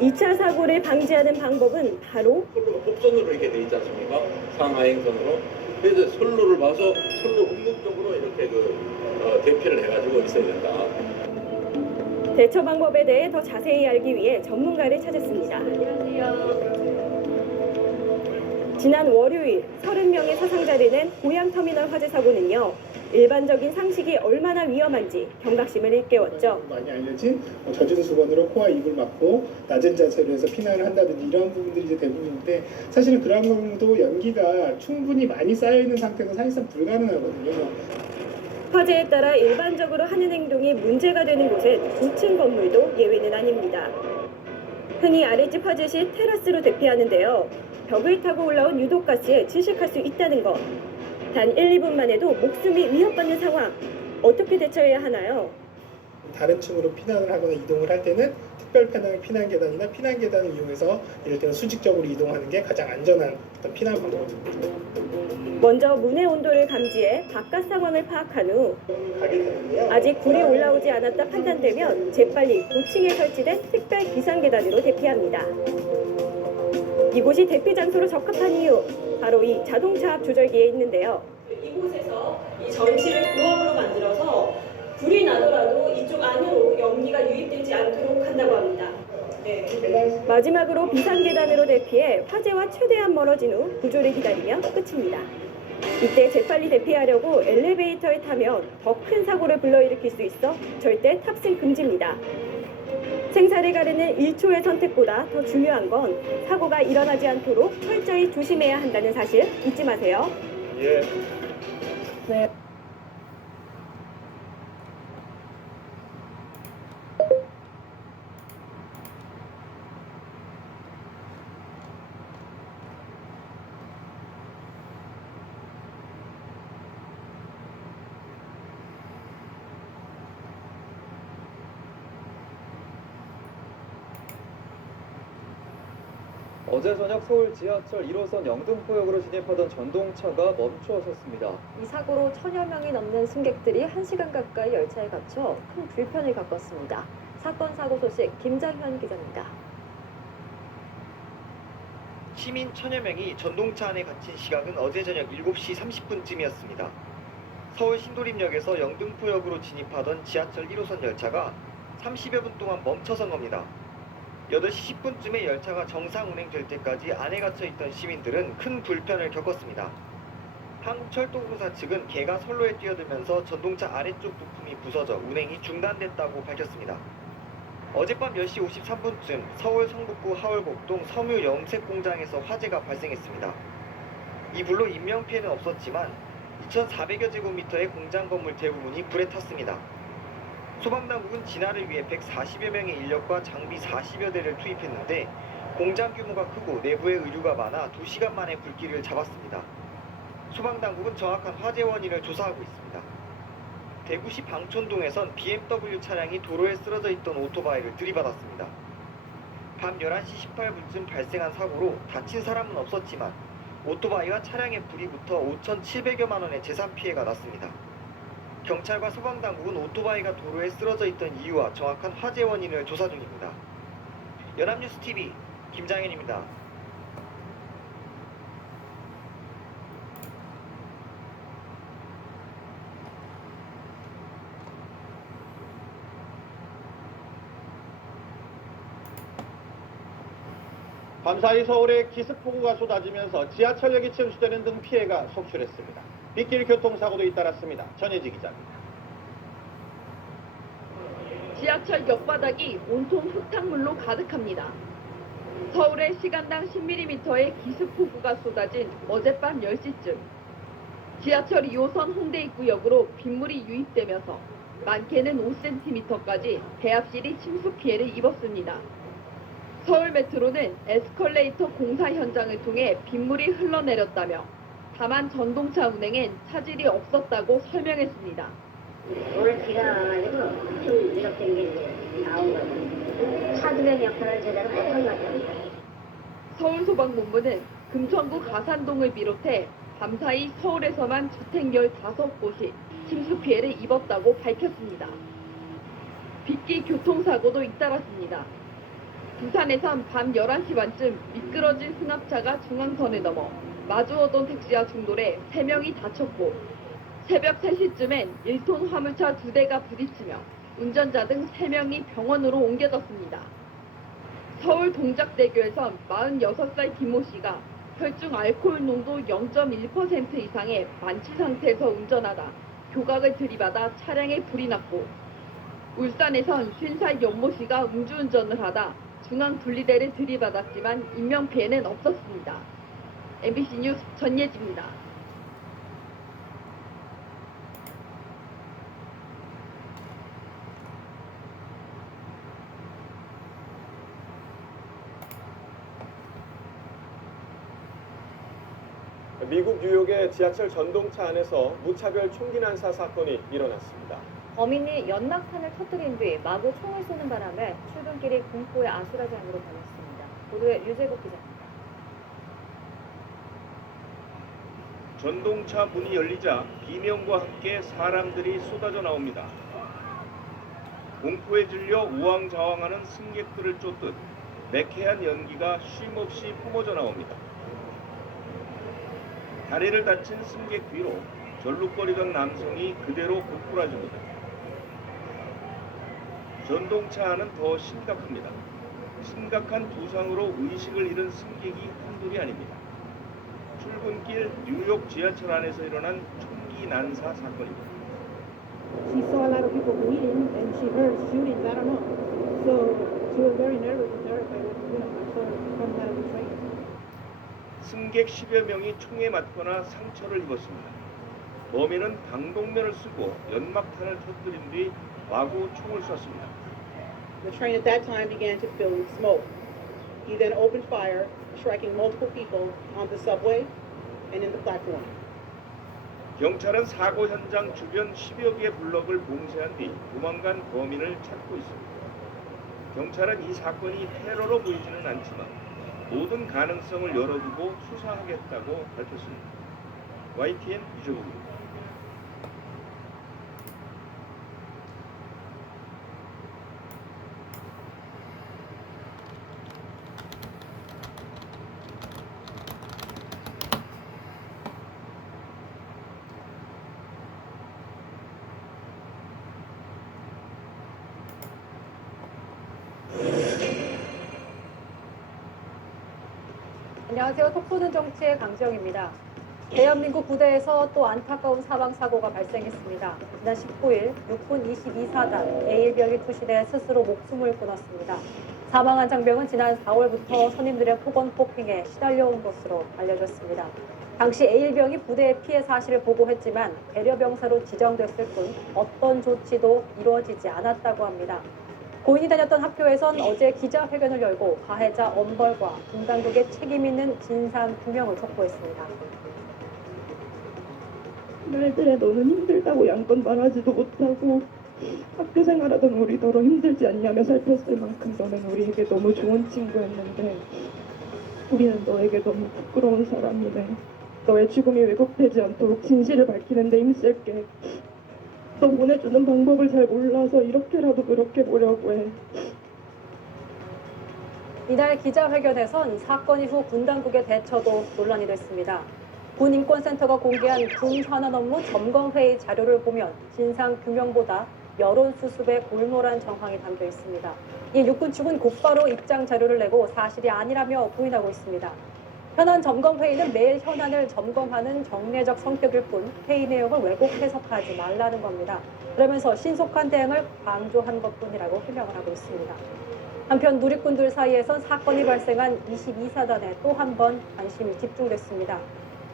2차 사고를 방지하는 방법은 바로 곡선으로 이렇게 돼 있지 않습니까? 상하행선으로. 그래서 선로를 봐서 선로 음목적으로 이렇게 대피를 해가지고 있어야 된다. 대처 방법에 대해 더 자세히 알기 위해 전문가를 찾았습니다. 지난 월요일 30명의 사상자를 낸 고양터미널 화재 사고는요. 일반적인 상식이 얼마나 위험한지 경각심을 일깨웠죠. 많이 알려진 젖은 수건으로 코와 입을 막고 낮은 자세로 해서 피난을 한다든지 이런 부분들이 이제 대부분인데 사실은 그런 경우도 연기가 충분히 많이 쌓여있는 상태는 사실상 불가능하거든요. 화재에 따라 일반적으로 하는 행동이 문제가 되는 곳엔 고층 건물도 예외는 아닙니다. 흔히 아랫집 화재 시 테라스로 대피하는데요. 벽을 타고 올라온 유독가스에 질식할 수 있다는 것. 단 1, 2분만 해도 목숨이 위협받는 상황. 어떻게 대처해야 하나요? 다른 층으로 피난을 하거나 이동을 할 때는 특별 피난 계단이나 피난 계단을 이용해서 이럴 때는 수직적으로 이동하는 게 가장 안전한 어떤 피난 방법입니다. 먼저 문의 온도를 감지해 바깥 상황을 파악한 후 아직 불이 올라오지 않았다 판단되면 재빨리 고층에 설치된 특별 비상계단으로 대피합니다. 이곳이 대피 장소로 적합한 이유, 바로 이 자동차 압 조절기에 있는데요. 이곳에서 이 전실을 부업으로 만들어서 불이 나더라도 이쪽 안으로 연기가 유입되지 않도록 한다고 합니다. 네. 마지막으로 비상계단으로 대피해 화재와 최대한 멀어진 후 구조를 기다리면 끝입니다. 이때 재빨리 대피하려고 엘리베이터에 타면 더 큰 사고를 불러일으킬 수 있어 절대 탑승 금지입니다. 생사를 가르는 1초의 선택보다 더 중요한 건 사고가 일어나지 않도록 철저히 조심해야 한다는 사실 잊지 마세요. 예. 네. 어제 저녁 서울 지하철 1호선 영등포역으로 진입하던 전동차가 멈춰 섰습니다. 이 사고로 1000여 명이 넘는 승객들이 1시간 가까이 열차에 갇혀 큰 불편을 겪었습니다. 사건 사고 소식 김장현 기자입니다. 시민 1000여 명이 전동차 안에 갇힌 시각은 어제 저녁 7시 30분쯤이었습니다. 서울 신도림역에서 영등포역으로 진입하던 지하철 1호선 열차가 30여 분 동안 멈춰선 겁니다. 8시 10분쯤에 열차가 정상 운행될 때까지 안에 갇혀 있던 시민들은 큰 불편을 겪었습니다. 한국철도공사 측은 개가 선로에 뛰어들면서 전동차 아래쪽 부품이 부서져 운행이 중단됐다고 밝혔습니다. 어젯밤 10시 53분쯤 서울 성북구 하월곡동 섬유 염색 공장에서 화재가 발생했습니다. 이 불로 인명피해는 없었지만 2,400여 제곱미터의 공장 건물 대부분이 불에 탔습니다. 소방당국은 진화를 위해 140여 명의 인력과 장비 40여 대를 투입했는데 공장 규모가 크고 내부에 의류가 많아 2시간 만에 불길을 잡았습니다. 소방당국은 정확한 화재 원인을 조사하고 있습니다. 대구시 방촌동에선 BMW 차량이 도로에 쓰러져 있던 오토바이를 들이받았습니다. 밤 11시 18분쯤 발생한 사고로 다친 사람은 없었지만 오토바이와 차량에 불이 붙어 5,700여만 원의 재산 피해가 났습니다. 경찰과 소방당국은 오토바이가 도로에 쓰러져 있던 이유와 정확한 화재 원인을 조사 중입니다. 연합뉴스TV 김장현입니다. 밤사이 서울에 기습폭우가 쏟아지면서 지하철역이 침수되는 등 피해가 속출했습니다. 빗길 교통사고도 잇따랐습니다. 전혜지 기자입니다. 지하철 역바닥이 온통 흙탕물로 가득합니다. 서울에 시간당 10mm의 기습폭우가 쏟아진 어젯밤 10시쯤 지하철 2호선 홍대 입구역으로 빗물이 유입되면서 많게는 5cm까지 대합실이 침수 피해를 입었습니다. 서울 메트로는 에스컬레이터 공사 현장을 통해 빗물이 흘러내렸다며 다만 전동차 운행엔 차질이 없었다고 설명했습니다. 오늘 비가 나가지고 좀 이렇게 이제 나온 거죠. 차들의 역할을 제대로 못한 거죠. 서울소방본부는 금천구 가산동을 비롯해 밤사이 서울에서만 주택 15곳이 침수 피해를 입었다고 밝혔습니다. 빗길 교통사고도 잇따랐습니다. 부산에선 밤 11시 반쯤 미끄러진 승합차가 중앙선을 넘어 마주오던 택시와 충돌해 3명이 다쳤고 새벽 3시쯤엔 1톤 화물차 2대가 부딪히며 운전자 등 3명이 병원으로 옮겨졌습니다. 서울 동작대교에선 46살 김모 씨가 혈중 알코올 농도 0.1% 이상의 만취 상태에서 운전하다 교각을 들이받아 차량에 불이 났고, 울산에선 50살 연모 씨가 음주운전을 하다 중앙 분리대를 들이받았지만 인명피해는 없었습니다. MBC 뉴스 전예지입니다. 미국 뉴욕의 지하철 전동차 안에서 무차별 총기 난사 사건이 일어났습니다. 범인이 연막탄을 터뜨린 뒤 마구 총을 쏘는 바람에 출근길이 공포의 아수라장으로 변했습니다. 보도에 유재국 기자입니다. 전동차 문이 열리자 비명과 함께 사람들이 쏟아져 나옵니다. 공포에 질려 우왕좌왕하는 승객들을 쫓듯 매캐한 연기가 쉼없이 뿜어져 나옵니다. 다리를 다친 승객 뒤로 절룩거리던 남성이 그대로 고꾸라집니다. 전동차 안은 더 심각합니다. 심각한 부상으로 의식을 잃은 승객이 한둘이 아닙니다. 출근길 뉴욕 지하철 안에서 일어난 총기 난사 사건입니다. She saw a lot of people bleeding and she heard shootings. I don't know. So she was very nervous and terrified when I saw her coming out of the train. 승객 10여 명이 총에 맞거나 상처를 입었습니다. 범인은 방독면을 쓰고 연막탄을 터뜨린 뒤 마구 총을 쐈습니다. The train at that time began to fill with smoke. He then opened fire, striking multiple people on the subway and in the platform. 경찰은 사고 현장 주변 10여 개의 블럭을 봉쇄한 뒤 도망간 범인을 찾고 있습니다. 경찰은 이 사건이 테러로 보이지는 않지만 모든 가능성을 열어두고 수사하겠다고 밝혔습니다. YTN 유재국입니다. 안녕하세요. 톡보는 정치의 강지영입니다. 대한민국 부대에서 또 안타까운 사망사고가 발생했습니다. 지난 19일 육군 22사단 제1병이 투시돼 스스로 목숨을 끊었습니다. 사망한 장병은 지난 4월부터 선임들의 폭언 폭행에 시달려온 것으로 알려졌습니다. 당시 제1병이 부대의 피해 사실을 보고했지만 배려병사로 지정됐을 뿐 어떤 조치도 이루어지지 않았다고 합니다. 고인이 다녔던 학교에선 어제 기자회견을 열고 가해자 엄벌과 군당국의 책임 있는 진상 규명을 촉구했습니다. 날들에 너는 힘들다고 양껏 말하지도 못하고 학교 생활하던 우리더러 힘들지 않냐며 살폈을 만큼 너는 우리에게 너무 좋은 친구였는데 우리는 너에게 너무 부끄러운 사람이네. 너의 죽음이 왜곡되지 않도록 진실을 밝히는 데 힘쓸게. 너 보내주는 방법을 잘 몰라서 이렇게라도 그렇게 보려고 해. 이날 기자회견에선 사건 이후 군 당국의 대처도 논란이 됐습니다. 군 인권센터가 공개한 군 현안 업무 점검회의 자료를 보면 진상 규명보다 여론 수습에 골몰한 정황이 담겨 있습니다. 이 육군 측은 곧바로 입장 자료를 내고 사실이 아니라며 부인하고 있습니다. 현안 점검회의는 매일 현안을 점검하는 정례적 성격일 뿐 회의 내용을 왜곡 해석하지 말라는 겁니다. 그러면서 신속한 대응을 강조한 것뿐이라고 해명을 하고 있습니다. 한편 누리꾼들 사이에선 사건이 발생한 22사단에 또 한 번 관심이 집중됐습니다.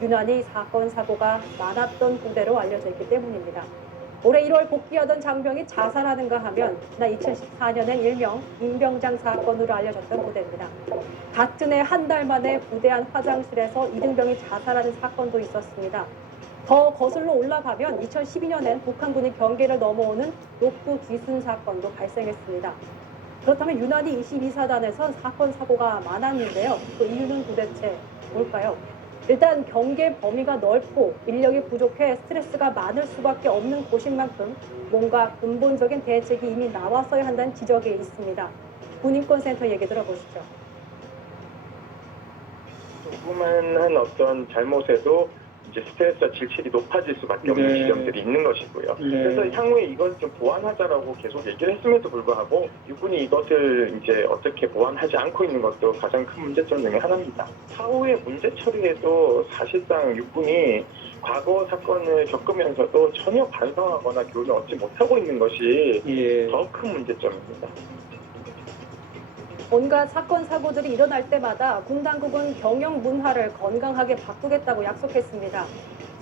유난히 사건 사고가 많았던 부대로 알려져 있기 때문입니다. 올해 1월 복귀하던 장병이 자살하는가 하면 지난 2014년엔 일명 임병장 사건으로 알려졌던 부대입니다. 같은 해 한 달 만에 부대 안 화장실에서 이등병이 자살하는 사건도 있었습니다. 더 거슬러 올라가면 2012년엔 북한군이 경계를 넘어오는 녹두 귀순 사건도 발생했습니다. 그렇다면 유난히 22사단에선 사건 사고가 많았는데요. 그 이유는 도대체 뭘까요? 일단 경계 범위가 넓고 인력이 부족해 스트레스가 많을 수밖에 없는 곳인 만큼 뭔가 근본적인 대책이 이미 나왔어야 한다는 지적이 있습니다. 군인권센터 얘기 들어보시죠. 조그만한 어떤 잘못에도 이제 스트레스와 질질이 높아질 수밖에 없는 네. 지점들이 있는 것이고요. 네. 그래서 향후에 이걸 좀 보완하자라고 계속 얘기를 했음에도 불구하고 육군이 이것을 이제 어떻게 보완하지 않고 있는 것도 가장 큰 문제점 중에 하나입니다. 사후의 문제 처리에도 사실상 육군이 과거 사건을 겪으면서도 전혀 반성하거나 교훈을 얻지 못하고 있는 것이 더 큰 문제점입니다. 온갖 사건 사고들이 일어날 때마다 군 당국은 병영 문화를 건강하게 바꾸겠다고 약속했습니다.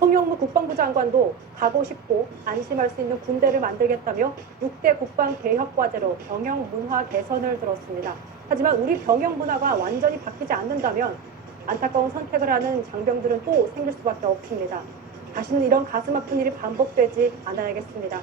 송영무 국방부 장관도 가고 싶고 안심할 수 있는 군대를 만들겠다며 6대 국방 개혁 과제로 병영 문화 개선을 들었습니다. 하지만 우리 병영 문화가 완전히 바뀌지 않는다면 안타까운 선택을 하는 장병들은 또 생길 수밖에 없습니다. 다시는 이런 가슴 아픈 일이 반복되지 않아야겠습니다.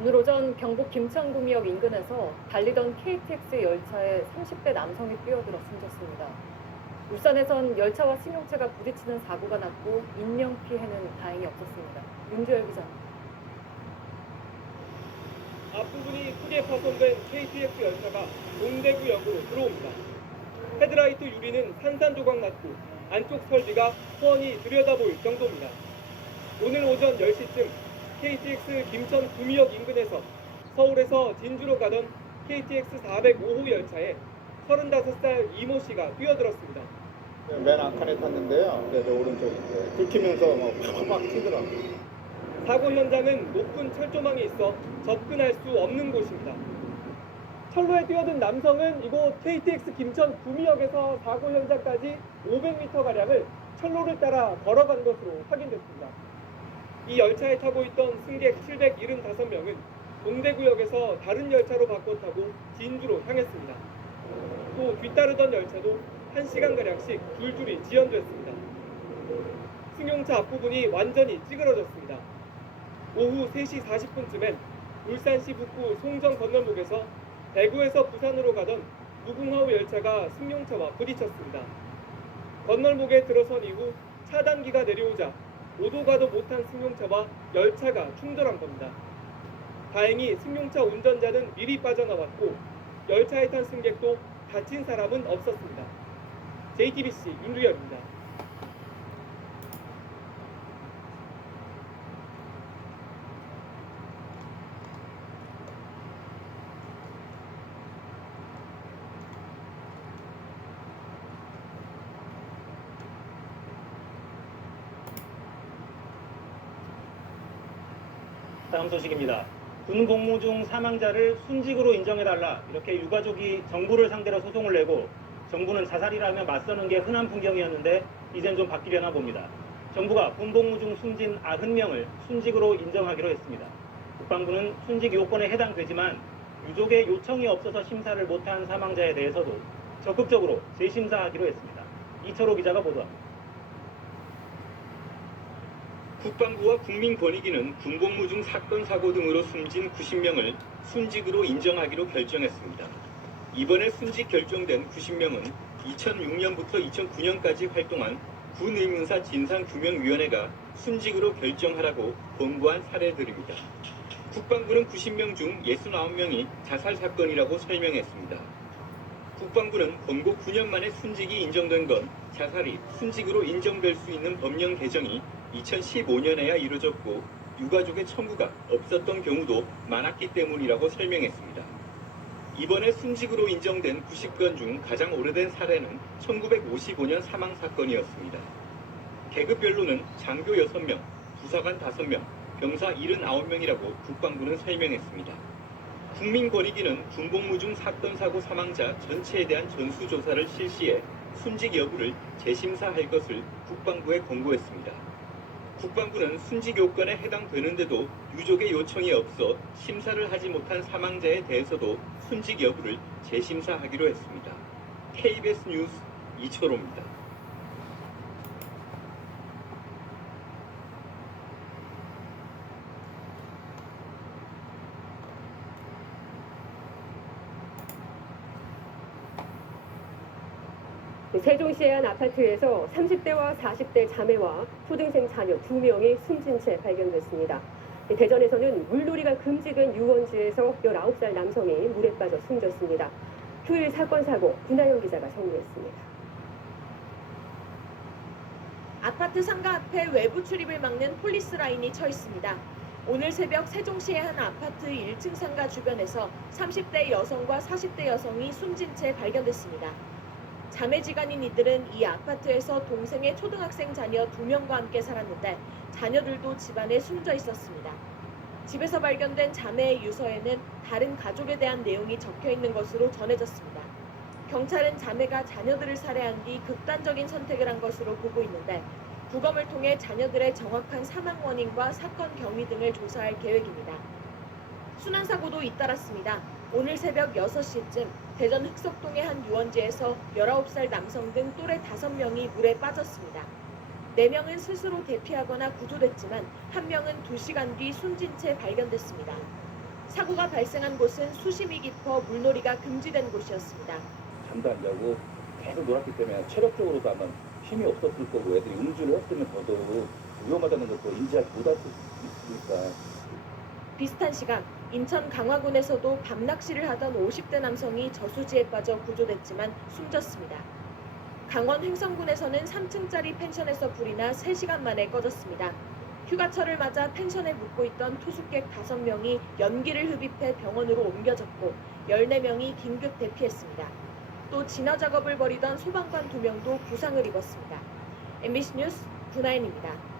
오늘 오전 경북 김천구미역 인근에서 달리던 KTX 열차에 30대 남성이 뛰어들어 숨졌습니다. 울산에선 열차와 승용차가 부딪히는 사고가 났고 인명피해는 다행히 없었습니다. 윤주열 기자입니다. 앞부분이 크게 파손된 KTX 열차가 동대구역으로 들어옵니다. 헤드라이트 유리는 산산조각 났고 안쪽 설비가 훤히 들여다보일 정도입니다. 오늘 오전 10시쯤 KTX 김천 구미역 인근에서 서울에서 진주로 가던 KTX 405호 열차에 35살 이모 씨가 뛰어들었습니다. 맨 앞칸에 탔는데요. 그래서 오른쪽인데 긁히면서 막 튀더라고요. 사고 현장은 높은 철조망이 있어 접근할 수 없는 곳입니다. 철로에 뛰어든 남성은 이곳 KTX 김천 구미역에서 사고 현장까지 500m가량을 철로를 따라 걸어간 것으로 확인됐습니다. 이 열차에 타고 있던 승객 775명은 동대구역에서 다른 열차로 바꿔 타고 진주로 향했습니다. 또 뒤따르던 열차도 1시간가량씩 줄줄이 지연됐습니다. 승용차 앞부분이 완전히 찌그러졌습니다. 오후 3시 40분쯤엔 울산시 북구 송정 건널목에서 대구에서 부산으로 가던 무궁화호 열차가 승용차와 부딪혔습니다. 건널목에 들어선 이후 차단기가 내려오자 오도 가도 못한 승용차와 열차가 충돌한 겁니다. 다행히 승용차 운전자는 미리 빠져나왔고 열차에 탄 승객도 다친 사람은 없었습니다. JTBC 윤두열입니다. 다음 소식입니다. 군 복무 중 사망자를 순직으로 인정해달라 이렇게 유가족이 정부를 상대로 소송을 내고 정부는 자살이라며 맞서는 게 흔한 풍경이었는데 이젠 좀 바뀌려나 봅니다. 정부가 군 복무 중 숨진 90명을 순직으로 인정하기로 했습니다. 국방부는 순직 요건에 해당되지만 유족의 요청이 없어서 심사를 못한 사망자에 대해서도 적극적으로 재심사하기로 했습니다. 이철호 기자가 보도합니다. 국방부와 국민권익위는 군복무 중 사건 사고 등으로 숨진 90명을 순직으로 인정하기로 결정했습니다. 이번에 순직 결정된 90명은 2006년부터 2009년까지 활동한 군의문사 진상규명위원회가 순직으로 결정하라고 권고한 사례들입니다. 국방부는 90명 중 69명이 자살 사건이라고 설명했습니다. 국방부는 권고 9년 만에 순직이 인정된 건 자살이 순직으로 인정될 수 있는 법령 개정이 2015년에야 이루어졌고 유가족의 청구가 없었던 경우도 많았기 때문이라고 설명했습니다. 이번에 순직으로 인정된 90건 중 가장 오래된 사례는 1955년 사망 사건이었습니다. 계급별로는 장교 6명, 부사관 5명, 병사 79명이라고 국방부는 설명했습니다. 국민권익위는 군복무 중 사건 사고 사망자 전체에 대한 전수조사를 실시해 순직 여부를 재심사할 것을 국방부에 권고했습니다. 국방부는 순직 요건에 해당되는데도 유족의 요청이 없어 심사를 하지 못한 사망자에 대해서도 순직 여부를 재심사하기로 했습니다. KBS 뉴스 이철호입니다. 세종시의 한 아파트에서 30대와 40대 자매와 초등생 자녀 2명이 숨진 채 발견됐습니다. 대전에서는 물놀이가 금지된 유원지에서 19살 남성이 물에 빠져 숨졌습니다. 휴일 사건 사고 군나영 기자가 정리했습니다. 아파트 상가 앞에 외부 출입을 막는 폴리스 라인이 쳐 있습니다. 오늘 새벽 세종시의 한 아파트 1층 상가 주변에서 30대 여성과 40대 여성이 숨진 채 발견됐습니다. 자매지간인 이들은 이 아파트에서 동생의 초등학생 자녀 2명과 함께 살았는데 자녀들도 집안에 숨져 있었습니다. 집에서 발견된 자매의 유서에는 다른 가족에 대한 내용이 적혀 있는 것으로 전해졌습니다. 경찰은 자매가 자녀들을 살해한 뒤 극단적인 선택을 한 것으로 보고 있는데 부검을 통해 자녀들의 정확한 사망 원인과 사건 경위 등을 조사할 계획입니다. 순환사고도 잇따랐습니다. 오늘 새벽 6시쯤 대전 흑석동의 한 유원지에서 19살 남성 등 또래 5명이 물에 빠졌습니다. 4명은 스스로 대피하거나 구조됐지만 1명은 2시간 뒤 숨진 채 발견됐습니다. 사고가 발생한 곳은 수심이 깊어 물놀이가 금지된 곳이었습니다. 잠도 안 자고 계속 놀았기 때문에 체력적으로도 아마 힘이 없었을 거고 애들이 음주를 했으면 더더욱 위험하다는 것도 인지하지 못할 수 있으니까. 비슷한 시각 인천 강화군에서도 밤낚시를 하던 50대 남성이 저수지에 빠져 구조됐지만 숨졌습니다. 강원 횡성군에서는 3층짜리 펜션에서 불이 나 3시간 만에 꺼졌습니다. 휴가철을 맞아 펜션에 묵고 있던 투숙객 5명이 연기를 흡입해 병원으로 옮겨졌고 14명이 긴급 대피했습니다. 또 진화 작업을 벌이던 소방관 2명도 부상을 입었습니다. MBC 뉴스 구나인입니다.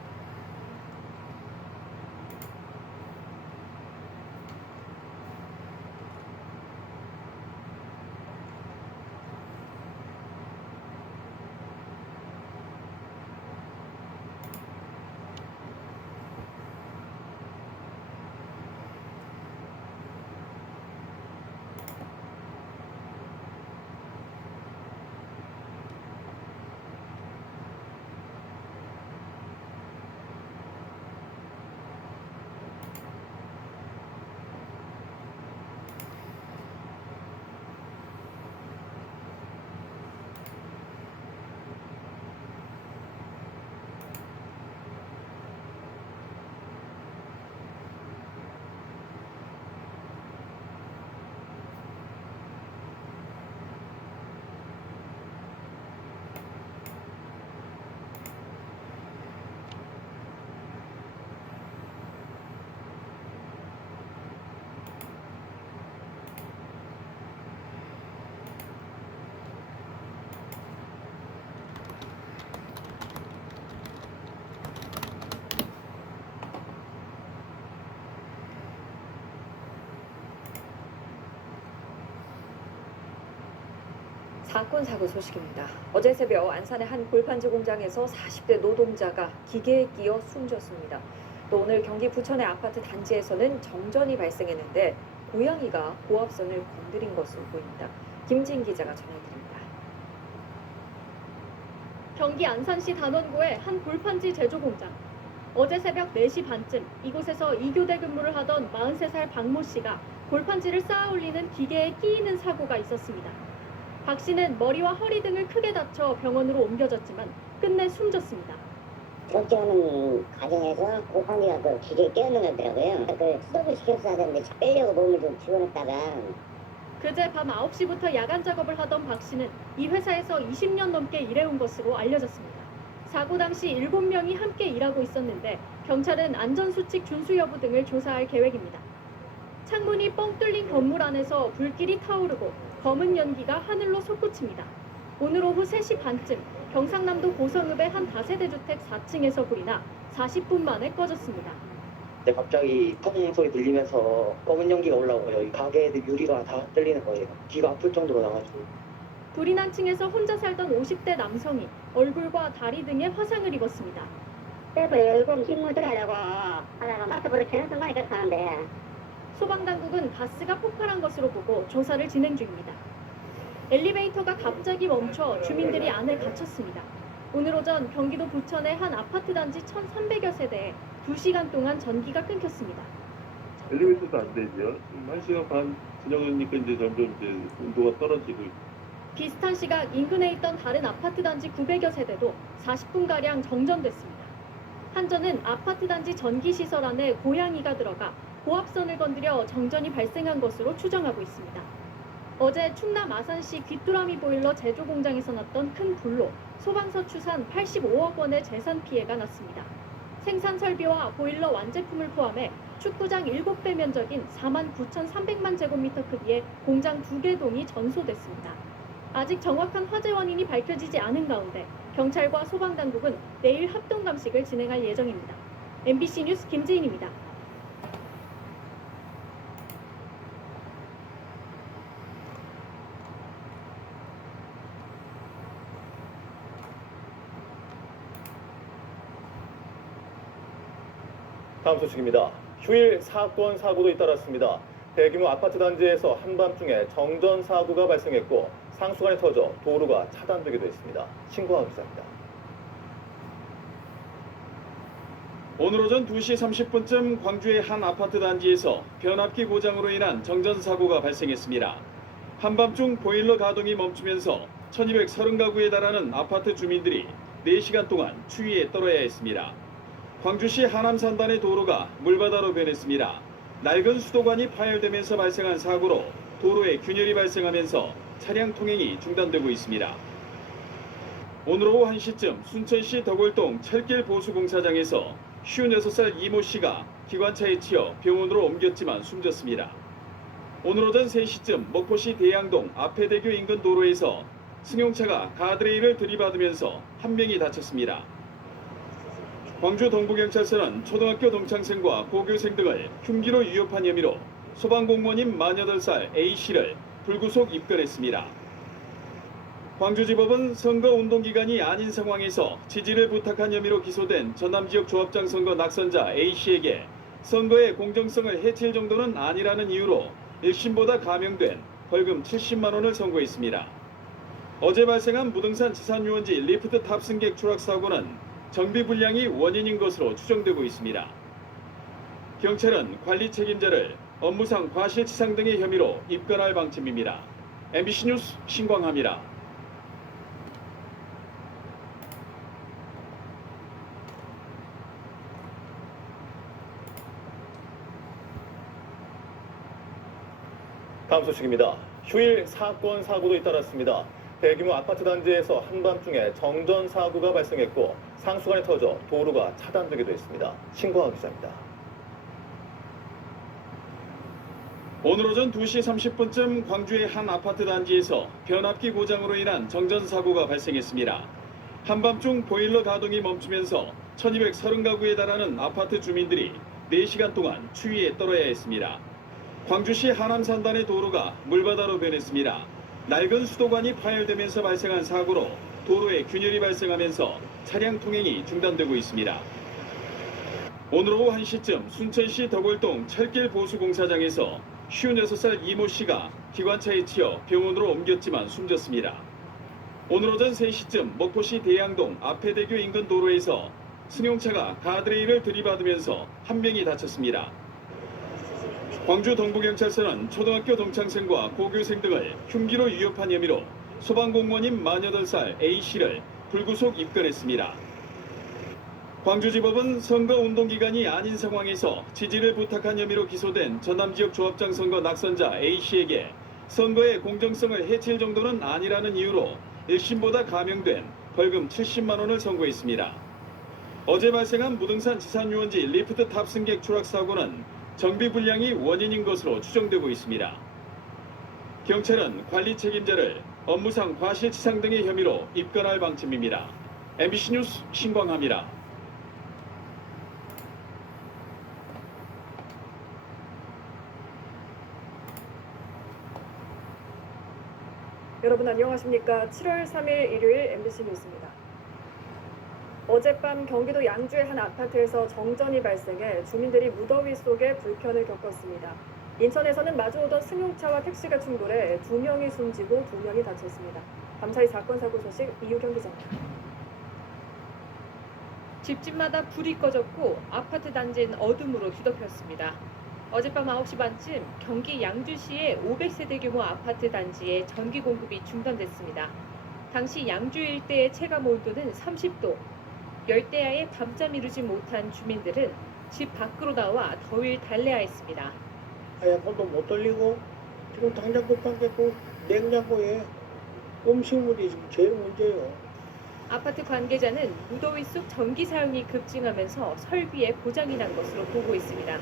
사건 사고 소식입니다. 어제 새벽 안산의 한 골판지 공장에서 40대 노동자가 기계에 끼어 숨졌습니다. 또 오늘 경기 부천의 아파트 단지에서는 정전이 발생했는데 고양이가 고압선을 건드린 것으로 보입니다. 김진 기자가 전해드립니다. 경기 안산시 단원구의 한 골판지 제조 공장. 어제 새벽 4시 반쯤 이곳에서 2교대 근무를 하던 43살 박모 씨가 골판지를 쌓아 올리는 기계에 끼이는 사고가 있었습니다. 박 씨는 머리와 허리 등을 크게 다쳐 병원으로 옮겨졌지만 끝내 숨졌습니다. 적재하는 과정에서 골판지가 그 기계에 끼어있는 거더라고요. 그 스톱을 시켰어야 되는데 빼려고 몸을 좀 집어넣다가 그제 밤 9시부터 야간 작업을 하던 박 씨는 이 회사에서 20년 넘게 일해온 것으로 알려졌습니다. 사고 당시 7명이 함께 일하고 있었는데 경찰은 안전수칙 준수 여부 등을 조사할 계획입니다. 창문이 뻥 뚫린 건물 안에서 불길이 타오르고 검은 연기가 하늘로 솟구칩니다. 오늘 오후 3시 반쯤 경상남도 고성읍의 한 다세대 주택 4층에서 불이 나 40분 만에 꺼졌습니다. 근데 갑자기 펑 소리 들리면서 검은 연기가 올라오고 여기 가게들 유리가 다 뚫리는 거예요. 귀가 아플 정도로 나가지고. 불이 난 층에서 혼자 살던 50대 남성이 얼굴과 다리 등에 화상을 입었습니다. 떼고 열고 신문 들어가려고 하다가 마트보다 계속 순간에 그렇게 하는데 소방당국은 가스가 폭발한 것으로 보고 조사를 진행 중입니다. 엘리베이터가 갑자기 멈춰 주민들이 안에 갇혔습니다. 오늘 오전 경기도 부천의 한 아파트 단지 1,300여 세대에 2시간 동안 전기가 끊겼습니다. 엘리베이터도 안 되죠. 1시간 반 지나가니까 이제 점점 이제 온도가 떨어지고 비슷한 시각 인근에 있던 다른 아파트 단지 900여 세대도 40분가량 정전됐습니다. 한전은 아파트 단지 전기시설 안에 고양이가 들어가 고압선을 건드려 정전이 발생한 것으로 추정하고 있습니다. 어제 충남 아산시 귀뚜라미 보일러 제조 공장에서 났던 큰 불로 소방서 추산 85억 원의 재산 피해가 났습니다. 생산 설비와 보일러 완제품을 포함해 축구장 7배 면적인 49,300만 제곱미터 크기의 공장 2개 동이 전소됐습니다. 아직 정확한 화재 원인이 밝혀지지 않은 가운데 경찰과 소방당국은 내일 합동 감식을 진행할 예정입니다. MBC 뉴스 김지인입니다. 다음 소식입니다. 휴일 사건 사고도 잇따랐습니다. 대규모 아파트 단지에서 한밤중에 정전 사고가 발생했고 상수관이 터져 도로가 차단되기도 했습니다. 신고한 기자입니다. 오늘 오전 2시 30분쯤 광주의 한 아파트 단지에서 변압기 고장으로 인한 정전 사고가 발생했습니다. 한밤중 보일러 가동이 멈추면서 1230가구에 달하는 아파트 주민들이 4시간 동안 추위에 떨어야 했습니다. 광주시 하남산단의 도로가 물바다로 변했습니다. 낡은 수도관이 파열되면서 발생한 사고로 도로에 균열이 발생하면서 차량 통행이 중단되고 있습니다. 오늘 오후 1시쯤 순천시 덕월동 철길 보수공사장에서 56살 이모 씨가 기관차에 치여 병원으로 옮겼지만 숨졌습니다. 오늘 오전 3시쯤 목포시 대양동 아패대교 인근 도로에서 승용차가 가드레일을 들이받으면서 한 명이 다쳤습니다. 광주 동부경찰서는 초등학교 동창생과 고교생 등을 흉기로 위협한 혐의로 소방공무원인 48살 A씨를 불구속 입건했습니다. 광주지법은 선거운동 기간이 아닌 상황에서 지지를 부탁한 혐의로 기소된 전남지역 조합장 선거 낙선자 A씨에게 선거의 공정성을 해칠 정도는 아니라는 이유로 1심보다 감형된 벌금 70만 원을 선고했습니다. 어제 발생한 무등산 지산유원지 리프트 탑승객 추락 사고는 정비 불량이 원인인 것으로 추정되고 있습니다. 경찰은 관리 책임자를 업무상 과실치상 등의 혐의로 입건할 방침입니다. MBC 뉴스 신광하입니다. 다음 소식입니다. 휴일 사건 사고도 잇따랐습니다. 대규모 아파트 단지에서 한밤중에 정전 사고가 발생했고 상수관이 터져 도로가 차단되기도 했습니다. 신광 기자입니다. 오늘 오전 2시 30분쯤 광주의 한 아파트 단지에서 변압기 고장으로 인한 정전 사고가 발생했습니다. 한밤중 보일러 가동이 멈추면서 1230가구에 달하는 아파트 주민들이 4시간 동안 추위에 떨어야 했습니다. 광주시 하남산단의 도로가 물바다로 변했습니다. 낡은 수도관이 파열되면서 발생한 사고로 도로에 균열이 발생하면서 차량 통행이 중단되고 있습니다. 오늘 오후 1시쯤 순천시 덕월동 철길 보수공사장에서 56살 이모 씨가 기관차에 치여 병원으로 옮겼지만 숨졌습니다. 오늘 오전 3시쯤 목포시 대양동 아패대교 인근 도로에서 승용차가 가드레일을 들이받으면서 한 명이 다쳤습니다. 광주 동부경찰서는 초등학교 동창생과 고교생 등을 흉기로 위협한 혐의로 소방공무원인 48살 A씨를 불구속 입건했습니다. 광주지법은 선거운동 기간이 아닌 상황에서 지지를 부탁한 혐의로 기소된 전남지역 조합장 선거 낙선자 A씨에게 선거의 공정성을 해칠 정도는 아니라는 이유로 1심보다 감형된 벌금 70만 원을 선고했습니다. 어제 발생한 무등산 지산유원지 리프트 탑승객 추락 사고는 정비 불량이 원인인 것으로 추정되고 있습니다. 경찰은 관리 책임자를 업무상 과실치상 등의 혐의로 입건할 방침입니다. MBC 뉴스 신광하입니다. 여러분 안녕하십니까. 7월 3일 일요일 MBC 뉴스입니다. 어젯밤 경기도 양주의 한 아파트에서 정전이 발생해 주민들이 무더위 속에 불편을 겪었습니다. 인천에서는 마주오던 승용차와 택시가 충돌해 2명이 숨지고 2명이 다쳤습니다. 밤사이 사건 사고 소식 이유경 기자입니다. 집집마다 불이 꺼졌고 아파트 단지는 어둠으로 뒤덮였습니다. 어젯밤 9시 반쯤 경기 양주시의 500세대 규모 아파트 단지에 전기 공급이 중단됐습니다. 당시 양주 일대의 체감 온도는 30도. 열대야에 밤잠 이루지 못한 주민들은 집 밖으로 나와 더위를 달래야했습니다. 에어컨도 못 돌리고 지금 당장 급하겠고 냉장고에 음식물이 지금 제일 문제예요. 아파트 관계자는 무더위 속 전기 사용이 급증하면서 설비에 고장이 난 것으로 보고 있습니다.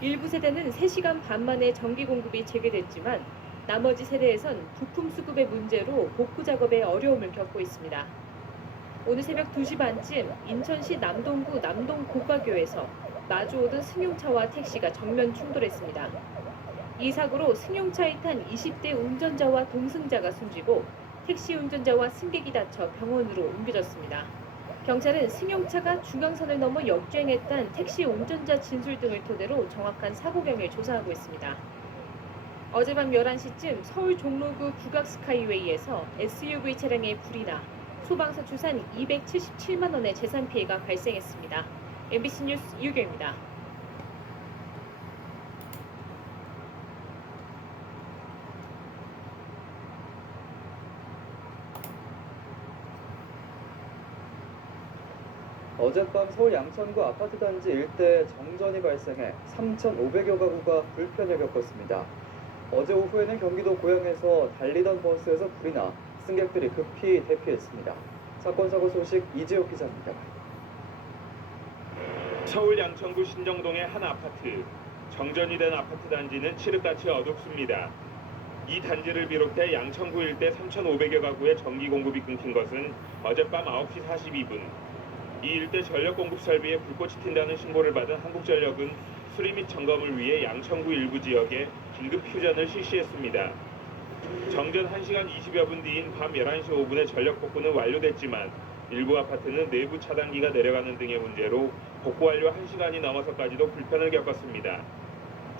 일부 세대는 3시간 반 만에 전기 공급이 재개됐지만 나머지 세대에선 부품 수급의 문제로 복구 작업에 어려움을 겪고 있습니다. 오늘 새벽 2시 반쯤 인천시 남동구 남동고가교에서 마주오던 승용차와 택시가 정면 충돌했습니다. 이 사고로 승용차에 탄 20대 운전자와 동승자가 숨지고 택시 운전자와 승객이 다쳐 병원으로 옮겨졌습니다. 경찰은 승용차가 중앙선을 넘어 역주행했다는 택시 운전자 진술 등을 토대로 정확한 사고 경위를 조사하고 있습니다. 어젯밤 11시쯤 서울 종로구 북악 스카이웨이에서 SUV 차량에 불이 나 소방서 추산 277만 원의 재산 피해가 발생했습니다. MBC 뉴스 유경입니다. 어젯밤 서울 양천구 아파트 단지 일대에 정전이 발생해 3,500여 가구가 불편을 겪었습니다. 어제 오후에는 경기도 고양에서 달리던 버스에서 불이 나 승객들이 급히 대피했습니다. 사건 사고 소식 이재욱 기자입니다. 서울 양천구 신정동의 한 아파트. 정전이 된 아파트 단지는 칠흑같이 어둡습니다. 이 단지를 비롯해 양천구 일대 3,500여 가구의 전기 공급이 끊긴 것은 어젯밤 9시 42분. 이 일대 전력 공급 설비에 불꽃이 튄다는 신고를 받은 한국전력은 수리 및 점검을 위해 양천구 일부 지역에 긴급 휴전을 실시했습니다. 정전 1시간 20여 분 뒤인 밤 11시 5분에 전력 복구는 완료됐지만 일부 아파트는 내부 차단기가 내려가는 등의 문제로 복구 완료 1시간이 넘어서까지도 불편을 겪었습니다.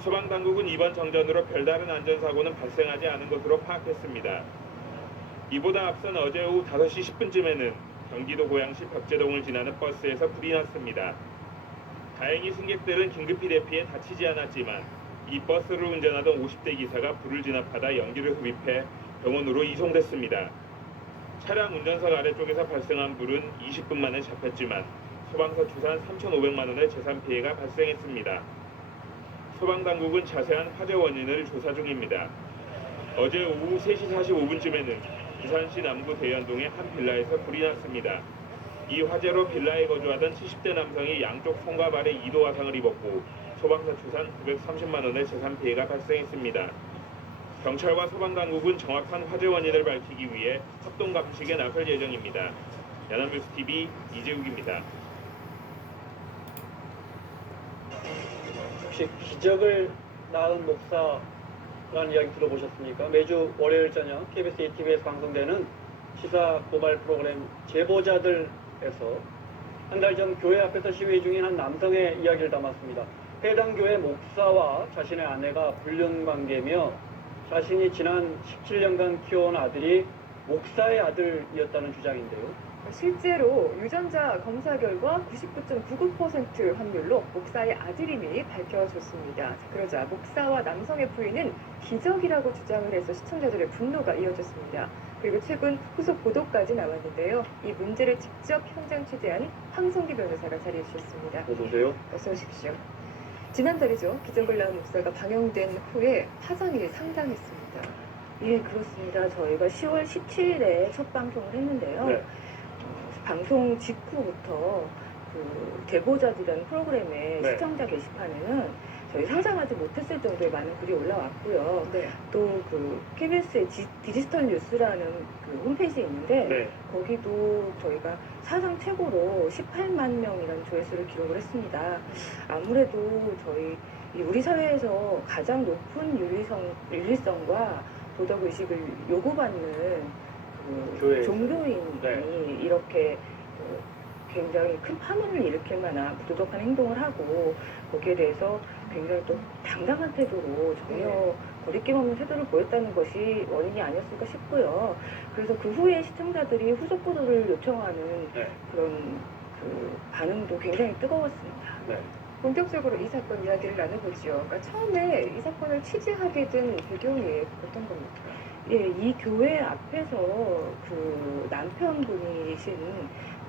소방당국은 이번 정전으로 별다른 안전사고는 발생하지 않은 것으로 파악했습니다. 이보다 앞선 어제 오후 5시 10분쯤에는 경기도 고양시 벽제동을 지나는 버스에서 불이 났습니다. 다행히 승객들은 긴급히 대피해 다치지 않았지만 이 버스를 운전하던 50대 기사가 불을 진압하다 연기를 흡입해 병원으로 이송됐습니다. 차량 운전석 아래쪽에서 발생한 불은 20분 만에 잡혔지만 소방서 추산 3,500만 원의 재산 피해가 발생했습니다. 소방당국은 자세한 화재 원인을 조사 중입니다. 어제 오후 3시 45분쯤에는 부산시 남구 대연동의 한 빌라에서 불이 났습니다. 이 화재로 빌라에 거주하던 70대 남성이 양쪽 손과 발에 2도 화상을 입었고 소방서 추산 930만 원의 재산 피해가 발생했습니다. 경찰과 소방당국은 정확한 화재 원인을 밝히기 위해 합동 감식에 나설 예정입니다. 연합뉴스TV 이재욱입니다. 혹시 기적을 낳은 목사라는 이야기 들어보셨습니까? 매주 월요일 저녁 KBS ATV에서 방송되는 시사 고발 프로그램 제보자들에서 한 달 전 교회 앞에서 시위 중인 한 남성의 이야기를 담았습니다. 해당 교회 목사와 자신의 아내가 불륜 관계며 자신이 지난 17년간 키워온 아들이 목사의 아들이었다는 주장인데요. 실제로 유전자 검사 결과 99.99% 확률로 목사의 아들임이 밝혀졌습니다. 그러자 목사와 남성의 부인은 기적이라고 주장을 해서 시청자들의 분노가 이어졌습니다. 그리고 최근 후속 보도까지 나왔는데요. 이 문제를 직접 현장 취재한 황성기 변호사가 자리해 주셨습니다. 어서 오세요. 어서 오십시오. 지난달이죠. 기적을 낳은 목사가 방영된 후에 파장이 상당했습니다. 예, 그렇습니다. 저희가 10월 17일에 첫 방송을 했는데요. 네. 방송 직후부터 그 대보자들이라는 프로그램의 네. 시청자 게시판에는 저희 상상하지 못했을 정도의 많은 글이 올라왔고요. 또 그 KBS의 디지털 뉴스라는 그 홈페이지에 있는데 네. 거기도 저희가 사상 최고로 18만 명이라는 조회수를 기록을 했습니다. 아무래도 저희 우리 사회에서 가장 높은 윤리성과 도덕 의식을 요구받는 그 교회. 종교인이 네. 이렇게 굉장히 큰 파문을 일으킬 만한 부도덕한 행동을 하고 거기에 대해서 굉장히 또 당당한 태도로 전혀 거리낌 없는 태도를 보였다는 것이 원인이 아니었을까 싶고요. 그래서 그 후에 시청자들이 후속 보도를 요청하는 그런 그 반응도 굉장히 뜨거웠습니다. 본격적으로 이 사건 이야기를 나눠보죠. 그러니까 처음에 이 사건을 취재하게 된 배경이 어떤 겁니까? 예, 이 교회 앞에서 그 남편분이신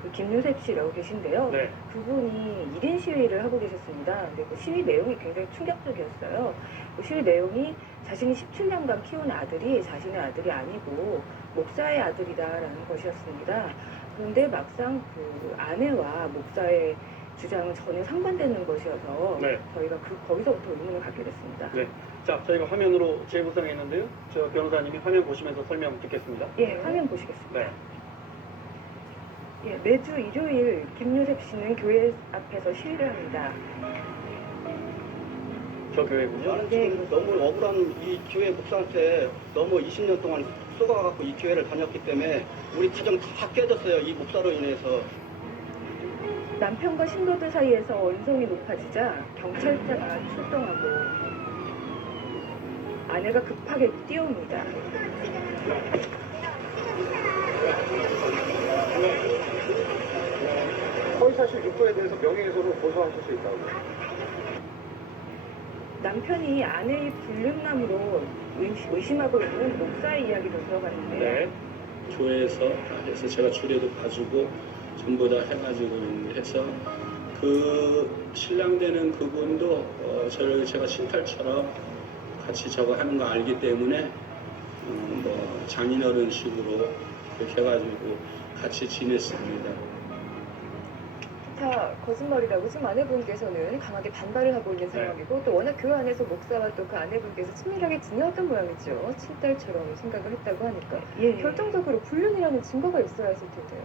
그 김요셉 씨라고 계신데요. 그분이 1인 시위를 하고 계셨습니다. 근데 그 시위 내용이 굉장히 충격적이었어요. 그 시위 내용이 자신이 17년간 키운 아들이 자신의 아들이 아니고 목사의 아들이다라는 것이었습니다. 그런데 막상 그 아내와 목사의 주장은 전혀 상반되는 것이어서 저희가 거기서부터 의문을 갖게 됐습니다. 자, 저희가 화면으로 재구성했는데요. 저 변호사님이 화면 보시면서 설명 듣겠습니다. 예, 화면 보시겠습니다. 예, 매주 일요일 김요셉 씨는 교회 앞에서 시위를 합니다. 저 교회군요. 저는 지금 너무 억울한 이 교회 목사한테 너무 20년 동안 쏘가갖고 이 교회를 다녔기 때문에 우리 가정 다 깨졌어요. 이 목사로 인해서. 남편과 신도들 사이에서 언성이 높아지자 경찰차가 출동하고 아내가 급하게 뛰어옵니다. 허위사실 유포에 대해서 명예훼손으로 고소하실 수 있다고. 남편이 아내의 불륜남으로 의심하고 있는 목사의 이야기로 들어갔는데요. 교회에서 해서 제가 주례도 봐주고 전부 다 해가지고 해서 그 신랑 되는 그분도 제가 신탈처럼 같이 저거 하는 거 알기 때문에 뭐 장인어른식으로 그렇게 해가지고 같이 지냈습니다. 다 거짓말이라고 지금 아내분께서는 강하게 반발을 하고 있는 상황이고 또 워낙 교회 안에서 목사와 또 그 아내분께서 친밀하게 지내왔던 모양이죠. 친딸처럼 생각을 했다고 하니까 결정적으로 불륜이라는 증거가 있어야 했을 텐데요.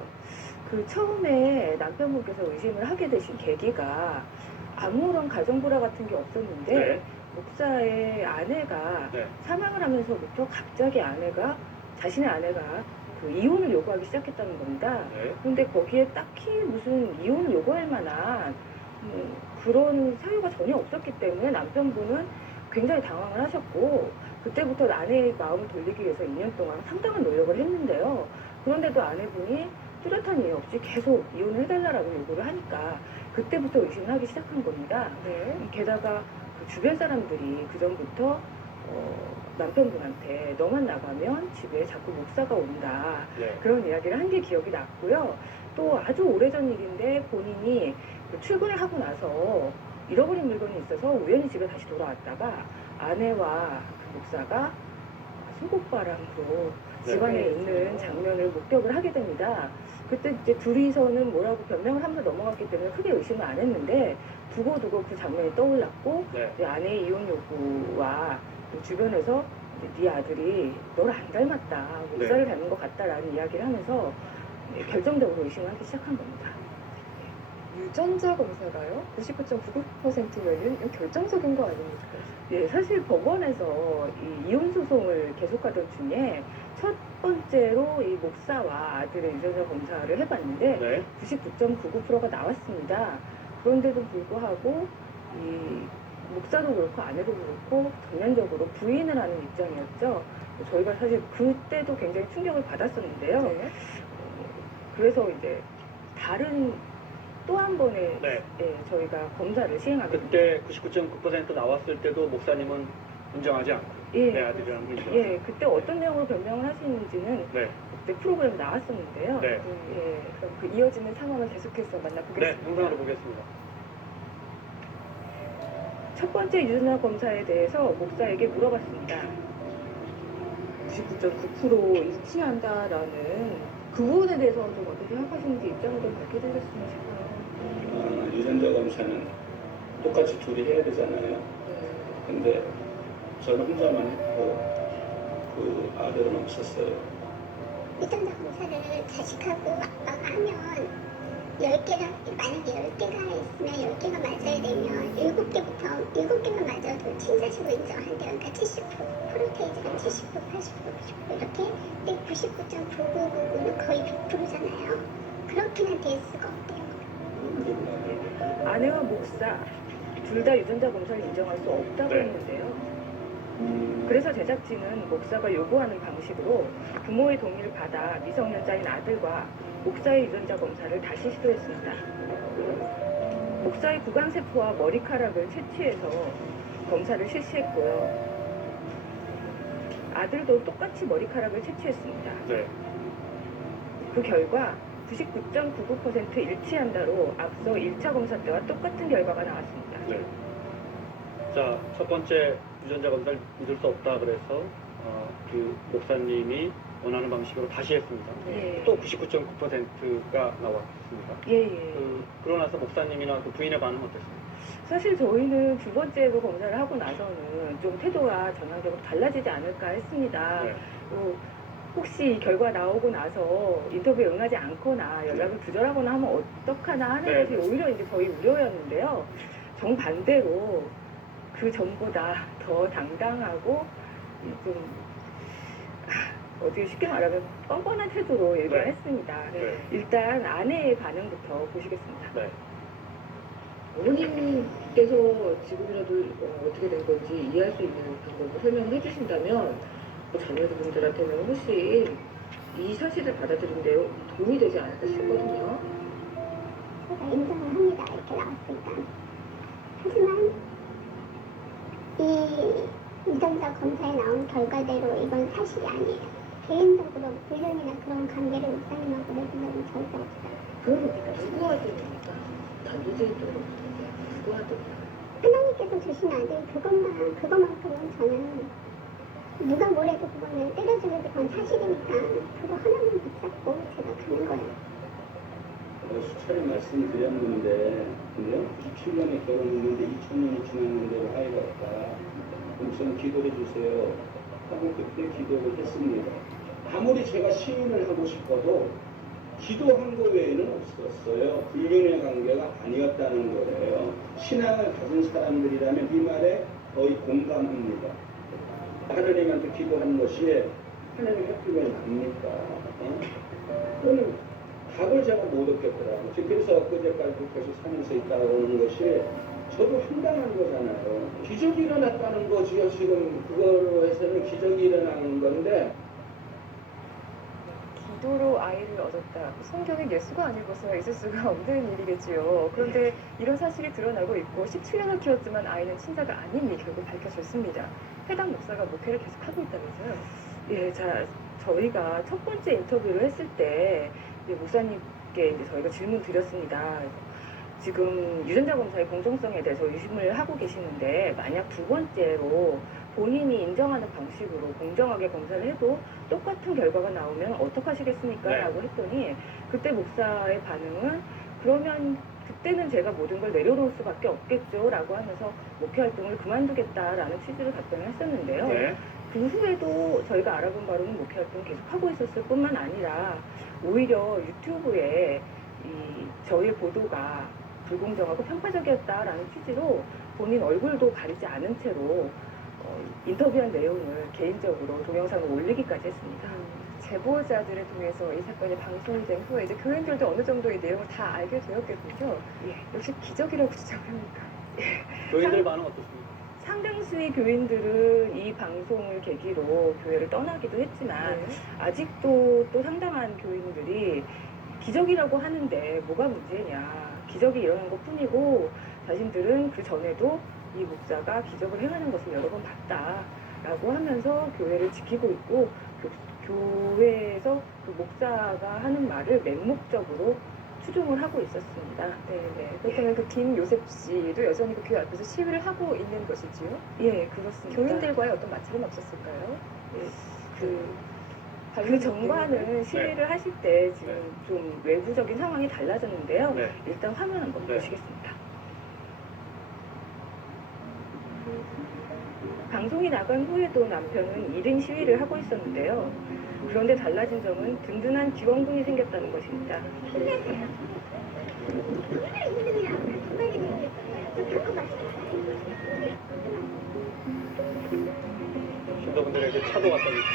그 처음에 남편분께서 의심을 하게 되신 계기가 아무런 가정불화 같은 게 없었는데 목사의 아내가 사망을 하면서부터 갑자기 자신의 아내가 그 이혼을 요구하기 시작했다는 겁니다. 그런데 거기에 딱히 무슨 이혼을 요구할 만한 그런 사유가 전혀 없었기 때문에 남편분은 굉장히 당황을 하셨고 그때부터 아내의 마음을 돌리기 위해서 2년 동안 상당한 노력을 했는데요. 그런데도 아내분이 뚜렷한 이유 없이 계속 이혼을 해달라고 요구를 하니까 그때부터 의심을 하기 시작한 겁니다. 게다가 그 주변 사람들이 그 전부터 남편분한테 너만 나가면 집에 자꾸 목사가 온다 그런 이야기를 한 게 기억이 났고요. 또 아주 오래전 일인데 본인이 그 출근을 하고 나서 잃어버린 물건이 있어서 우연히 집에 다시 돌아왔다가 아내와 그 목사가 속옷바람으로 집안에 있는 장면을 목격을 하게 됩니다. 그때 이제 둘이서는 뭐라고 변명을 하면서 넘어갔기 때문에 크게 의심을 안 했는데 두고두고 그 장면이 떠올랐고 이제 아내의 이혼 요구와 그 주변에서 네 아들이 너를 안 닮았다, 목사를 닮은 것 같다라는 이야기를 하면서 결정적으로 의심을 하기 시작한 겁니다. 유전자 검사가요? 99.99%면은 결정적인 거 아닙니까? 예, 사실 법원에서 이 이혼 소송을 계속하던 중에 첫 번째로 이 목사와 아들의 유전자 검사를 해봤는데 99.99%가 나왔습니다. 그런데도 불구하고 이 목사도 그렇고 아내도 그렇고 전면적으로 부인을 하는 입장이었죠. 저희가 사실 그때도 굉장히 충격을 받았었는데요. 그래서 이제 다른 또 한 번의 저희가 검사를 시행하게 그때 99.9% 나왔을 때도 목사님은 인정하지 않고 내 아들이라는 걸 인정하지 않고 그때 어떤 내용으로 변명을 하시는지는 그때 프로그램에 나왔었는데요. 그럼 그 이어지는 상황을 계속해서 만나보겠습니다. 영상으로 보겠습니다. 첫 번째 유전자 검사에 대해서 목사에게 물어봤습니다. 99.9% 일치한다라는 그 부분에 대해서는 좀 어떻게 생각하시는지 입장을 좀 밝혀주셨으면 싶어요. 유전자 검사는 똑같이 둘이 해야 되잖아요. 근데 저는 혼자만 했고 그 아들은 없었어요. 유전자 검사를 자식하고 아빠가 하면 10개가, 만약에 10개가 있으면 10개가 맞아야 되면 7개만 맞아도 친자식으로 인정한대요. 그러니까 70% 프로테이즈가 70%, 80%, 90% 이렇게. 근데 99.9999는 거의 100%잖아요. 그렇게는 될 수가 없대요. 아내와 목사 둘 다 유전자 검사를 인정할 수 없다고 네. 했는데요. 그래서 제작진은 목사가 요구하는 방식으로 부모의 동의를 받아 미성년자인 아들과 목사의 유전자 검사를 다시 시도했습니다. 목사의 구강세포와 머리카락을 채취해서 검사를 실시했고요. 아들도 똑같이 머리카락을 채취했습니다. 네. 그 결과 99.99% 일치한다로 앞서 1차 검사 때와 똑같은 결과가 나왔습니다. 네. 자, 첫 번째 유전자 검사를 믿을 수 없다 그래서 그 목사님이 원하는 방식으로 다시 했습니다. 예. 또 99.9%가 나왔습니다. 예. 그러고 나서 목사님이나 그 부인의 반응은 어땠습니까? 사실 저희는 두 번째로 검사를 하고 나서는 좀 태도가 전향적으로 달라지지 않을까 했습니다. 네. 혹시 이 결과 나오고 나서 인터뷰에 응하지 않거나 연락을 두절하거나 하면 어떡하나 하는 네. 것이 오히려 이제 저희 우려였는데요. 정반대로 그 전보다 더 당당하고 좀 어떻게 쉽게 말하면 뻔뻔한 태도로 얘기를 했습니다. 네. 일단 아내의 반응부터 보시겠습니다. 네. 어머님께서 지금이라도 어떻게 된 건지 이해할 수 있는 방법을 설명해 주신다면 자녀분들한테는 훨씬 이 사실을 받아들이는 데 도움이 되지 않을까 싶거든요. 제가 인정을 합니다. 이렇게 나왔으니까. 하지만 이 유전자 검사에 나온 결과대로 이건 사실이 아니에요. 개인적으로 불륜이나 그런 관계를 목사님하고 맺은 적은 절대 없어요. 그러니까 누구 아들입니까? 단도직입적으로 누구 아들이야? 하나님께서 주신 아들 그것만큼은 저는 누가 뭐래도 그거는 때려주는 게 그건 사실이니까 그거 하나만 붙잡고 제가 가는 거예요. 수차례 말씀드렸는데, 근데요, 97년에 결혼했는데 2000년이 지났는데 아이가 없다. 그럼 저는 기도해 주세요 하고 그때 기도를 했습니다. 아무리 제가 시인을 하고 싶어도 기도한 거 외에는 없었어요. 불륜의 관계가 아니었다는 거예요. 신앙을 가진 사람들이라면 이 말에 거의 공감합니다. 하나님한테 기도하는 것이 하나님 협조가 납니까? 그거는 답을 제가 못 얻겠더라고요. 그래서 엊그제까지도 계속 살면서 있다고 하는 것이 저도 황당한 거잖아요. 기적이 일어났다는 거지요. 지금 그거로 해서는 기적이 일어나는 건데 기도로 아이를 얻었다. 성경에 예수가 아니고서 있을 수가 없는 일이겠지요. 그런데 이런 사실이 드러나고 있고 17년을 키웠지만 아이는 친자가 아닌 이 결국 밝혀졌습니다. 해당 목사가 목회를 계속하고 있다면서요? 예, 자, 저희가 첫 번째 인터뷰를 했을 때 목사님께 이제 저희가 질문 드렸습니다. 지금 유전자 검사의 공정성에 대해서 의심을 하고 계시는데 만약 두 번째로 본인이 인정하는 방식으로 공정하게 검사를 해도 똑같은 결과가 나오면 어떡하시겠습니까? 네. 라고 했더니 그때 목사의 반응은 그러면 그때는 제가 모든 걸 내려놓을 수밖에 없겠죠 라고 하면서 목회 활동을 그만두겠다라는 취지로 답변을 했었는데요. 네. 그 후에도 저희가 알아본 바로는 목회 활동 계속하고 있었을 뿐만 아니라 오히려 유튜브에 저희의 보도가 불공정하고 편파적이었다라는 취지로 본인 얼굴도 가리지 않은 채로 인터뷰한 내용을 개인적으로 동영상을 올리기까지 했습니다. 제보자들을 통해서 이 사건이 방송이 된 후에 이제 교인들도 어느 정도 이 내용을 다 알게 되었겠군요. 역시 기적이라고 주장합니까? 교인들 반응 어떻습니까? 상당수의 교인들은 이 방송을 계기로 교회를 떠나기도 했지만 아직도 또 상당한 교인들이 기적이라고 하는데 뭐가 문제냐. 기적이 일어난 것 뿐이고 자신들은 그 전에도 이 목사가 기적을 행하는 것을 여러 번 봤다라고 하면서 교회를 지키고 있고 교회에서 그 목사가 하는 말을 맹목적으로 추종을 하고 있었습니다. 네네. 그렇다면 그 김요셉 씨도 여전히 그 교회 앞에서 시위를 하고 있는 것이지요? 예, 그렇습니다. 교인들과의 어떤 마찰은 없었을까요? 예, 그 전과는 시위를 하실 때 지금 좀 외부적인 상황이 달라졌는데요. 네. 일단 화면 한번 보시겠습니다. 방송이 나간 후에도 남편은 1인 시위를 하고 있었는데요. 그런데 달라진 점은 든든한 지원군이 생겼다는 것입니다. 신도분들에게 차도 갖다 주시고.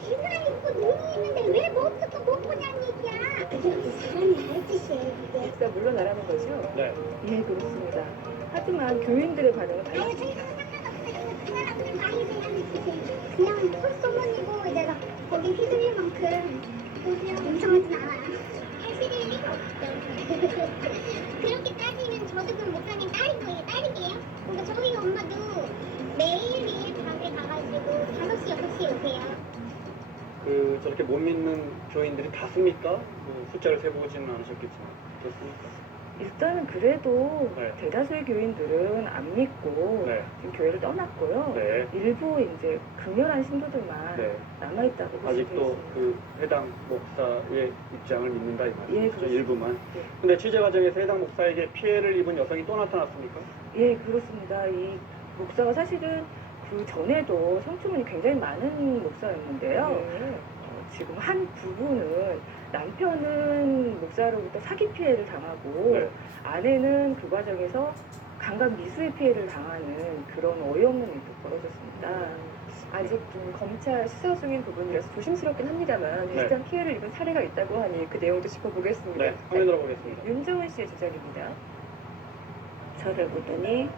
기사 있고 눈이 있는데 왜 뭐 어떻게 못 보냐는 얘기야. 그게 사람이 할 짓이에요, 그게. 목사 물러나라는 거죠? 네. 예, 그렇습니다. 하지만 교인들의 반응은 아유, 달랐습니다. 저희는 상관없어요. 그 사람은 많이 그냥 주세요. 그냥 콧소문이고 내가 거기 휘둘릴 만큼 엄청하진 않아요. 사실일 리가 없죠. 그렇게 따지면 저도 그럼 목사님 딸인 거예요, 딸이게요? 그러니까 저희 엄마도 매일매일 밥을 가가지고 5시, 6시에 오세요. 그 저렇게 못 믿는 교인들이 다수입니까? 뭐 숫자를 세보지는 않으셨겠지만 그렇습니까? 일단은 그래도 네. 대다수의 교인들은 안 믿고 네. 지금 교회를 떠났고요. 네. 일부 이제 극렬한 신도들만 네. 남아있다고 볼 수도 아직도 있습니다. 그 해당 목사의 입장을 믿는다 이 말이죠. 예, 그렇습니다. 일부만. 예. 근데 취재 과정에서 해당 목사에게 피해를 입은 여성이 또 나타났습니까? 예, 그렇습니다. 이 목사가 사실은 그 전에도 성추문이 굉장히 많은 목사였는데요. 네. 지금 한 부부는 남편은 목사로부터 사기 피해를 당하고 네. 아내는 그 과정에서 강간 미수의 피해를 당하는 그런 어이없는 일도 벌어졌습니다. 아직 검찰 수사 중인 부분이라서 조심스럽긴 합니다만 비슷한 피해를 입은 사례가 있다고 하니 그 내용도 짚어보겠습니다. 네, 화면으로 보겠습니다. 윤정은 씨의 주장입니다. 저를 보더니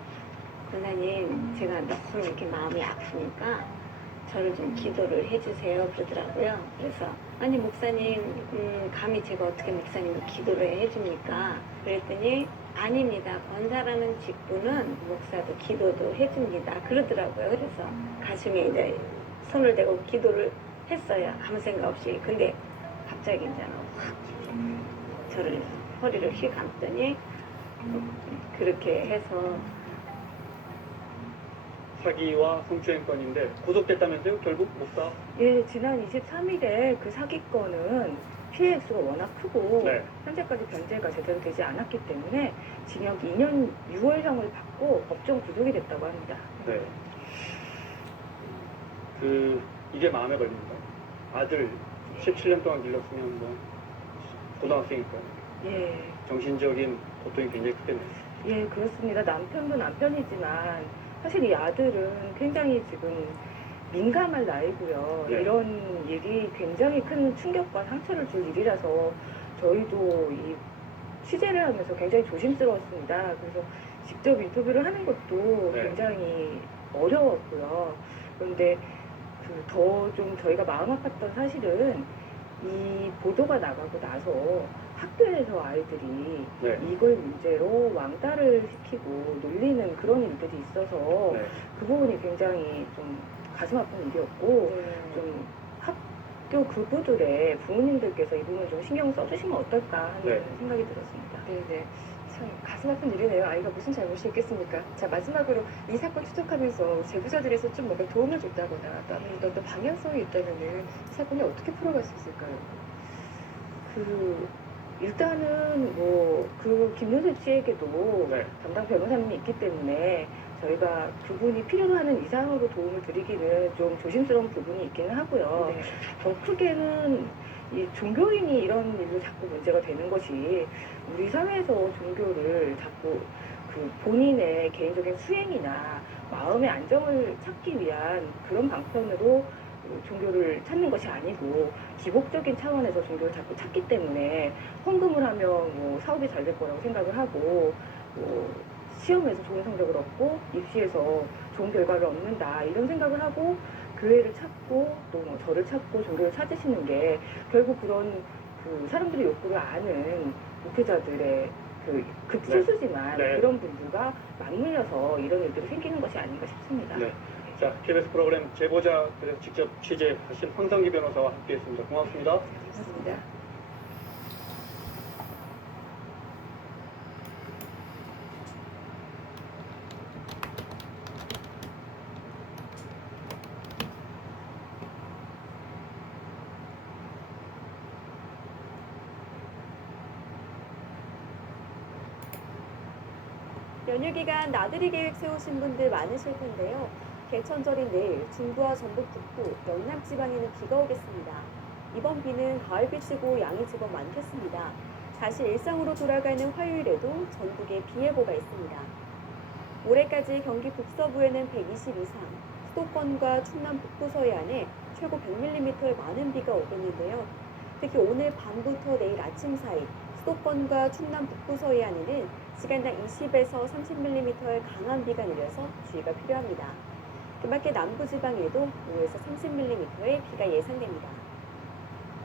권사님 제가 너무 이렇게 마음이 아프니까 저를 좀 기도를 해주세요 그러더라고요. 그래서 아니 목사님 감히 제가 어떻게 목사님을 기도를 해줍니까? 그랬더니 아닙니다. 권사라는 직분은 목사도 기도도 해줍니다. 그러더라고요. 그래서 가슴에 이제 손을 대고 기도를 했어요. 아무 생각 없이. 근데 갑자기 이제 확 저를 허리를 휘 감더니 그렇게 해서 사기와 성추행건인데 구속됐다면서요? 결국 목사? 예, 지난 23일에 그 사기건은 피해 액수가 워낙 크고 네. 현재까지 변제가 제대로 되지 않았기 때문에 징역 2년 6월형을 받고 법정 구속이 됐다고 합니다. 네. 이게 마음에 걸립니다. 아들 17년 동안 길렀으면 뭐 고등학생이니까 예, 정신적인 고통이 굉장히 크겠네요. 예, 그렇습니다. 남편도 남편이지만 사실 이 아들은 굉장히 지금 민감할 나이고요. 네. 이런 일이 굉장히 큰 충격과 상처를 줄 일이라서 저희도 이 취재를 하면서 굉장히 조심스러웠습니다. 그래서 직접 인터뷰를 하는 것도 네. 굉장히 어려웠고요. 그런데 더 좀 저희가 마음 아팠던 사실은 이 보도가 나가고 나서 학교에서 아이들이 네. 이걸 문제로 왕따를 시키고 놀리는 그런 일들이 있어서 네. 그 부분이 굉장히 좀 가슴 아픈 일이었고 좀 학교 그부들의 부모님들께서 이 부분을 좀 신경 써주시면 어떨까 하는 네. 생각이 들었습니다. 네네. 참 가슴 아픈 일이네요. 아이가 무슨 잘못이 있겠습니까? 자, 마지막으로 이 사건 추적하면서 제보자들에서 좀 뭔가 도움을 줬다거나 또 아니면 어떤 방향성이 있다면은 이 사건이 어떻게 풀어갈 수 있을까요? 일단은 그 김윤수 씨에게도 네. 담당 변호사님이 있기 때문에 저희가 그분이 필요로 하는 이상으로 도움을 드리기는 좀 조심스러운 부분이 있기는 하고요. 네. 더 크게는 이 종교인이 이런 일로 자꾸 문제가 되는 것이 우리 사회에서 종교를 자꾸 그 본인의 개인적인 수행이나 마음의 안정을 찾기 위한 그런 방편으로 종교를 찾는 것이 아니고 기복적인 차원에서 종교를 자꾸 찾기 때문에 헌금을 하면 뭐 사업이 잘 될 거라고 생각을 하고 시험에서 좋은 성적을 얻고 입시에서 좋은 결과를 얻는다 이런 생각을 하고 교회를 찾고 또 뭐 저를 찾고 종교를 찾으시는 게 결국 그런 그 사람들의 욕구를 아는 목회자들의 그 극소수지만 네. 그런 분들과 맞물려서 이런 일들이 생기는 것이 아닌가 싶습니다. 네. 자, KBS 프로그램 제보자들에서 직접 취재하신 황성기 변호사와 함께했습니다. 고맙습니다. 좋습니다. 연휴 기간 나들이 계획 세우신 분들 많으실 텐데요. 개천절인 내일 중부와 전북 북부, 영남 지방에는 비가 오겠습니다. 이번 비는 가을비치고 양이 제법 많겠습니다. 다시 일상으로 돌아가는 화요일에도 전국에 비 예보가 있습니다. 올해까지 경기 북서부에는 120 이상, 수도권과 충남 북부 서해안에 최고 100mm의 많은 비가 오겠는데요. 특히 오늘 밤부터 내일 아침 사이 수도권과 충남 북부 서해안에는 시간당 20에서 30mm의 강한 비가 내려서 주의가 필요합니다. 그 밖에 남부지방에도 5에서 30mm의 비가 예상됩니다.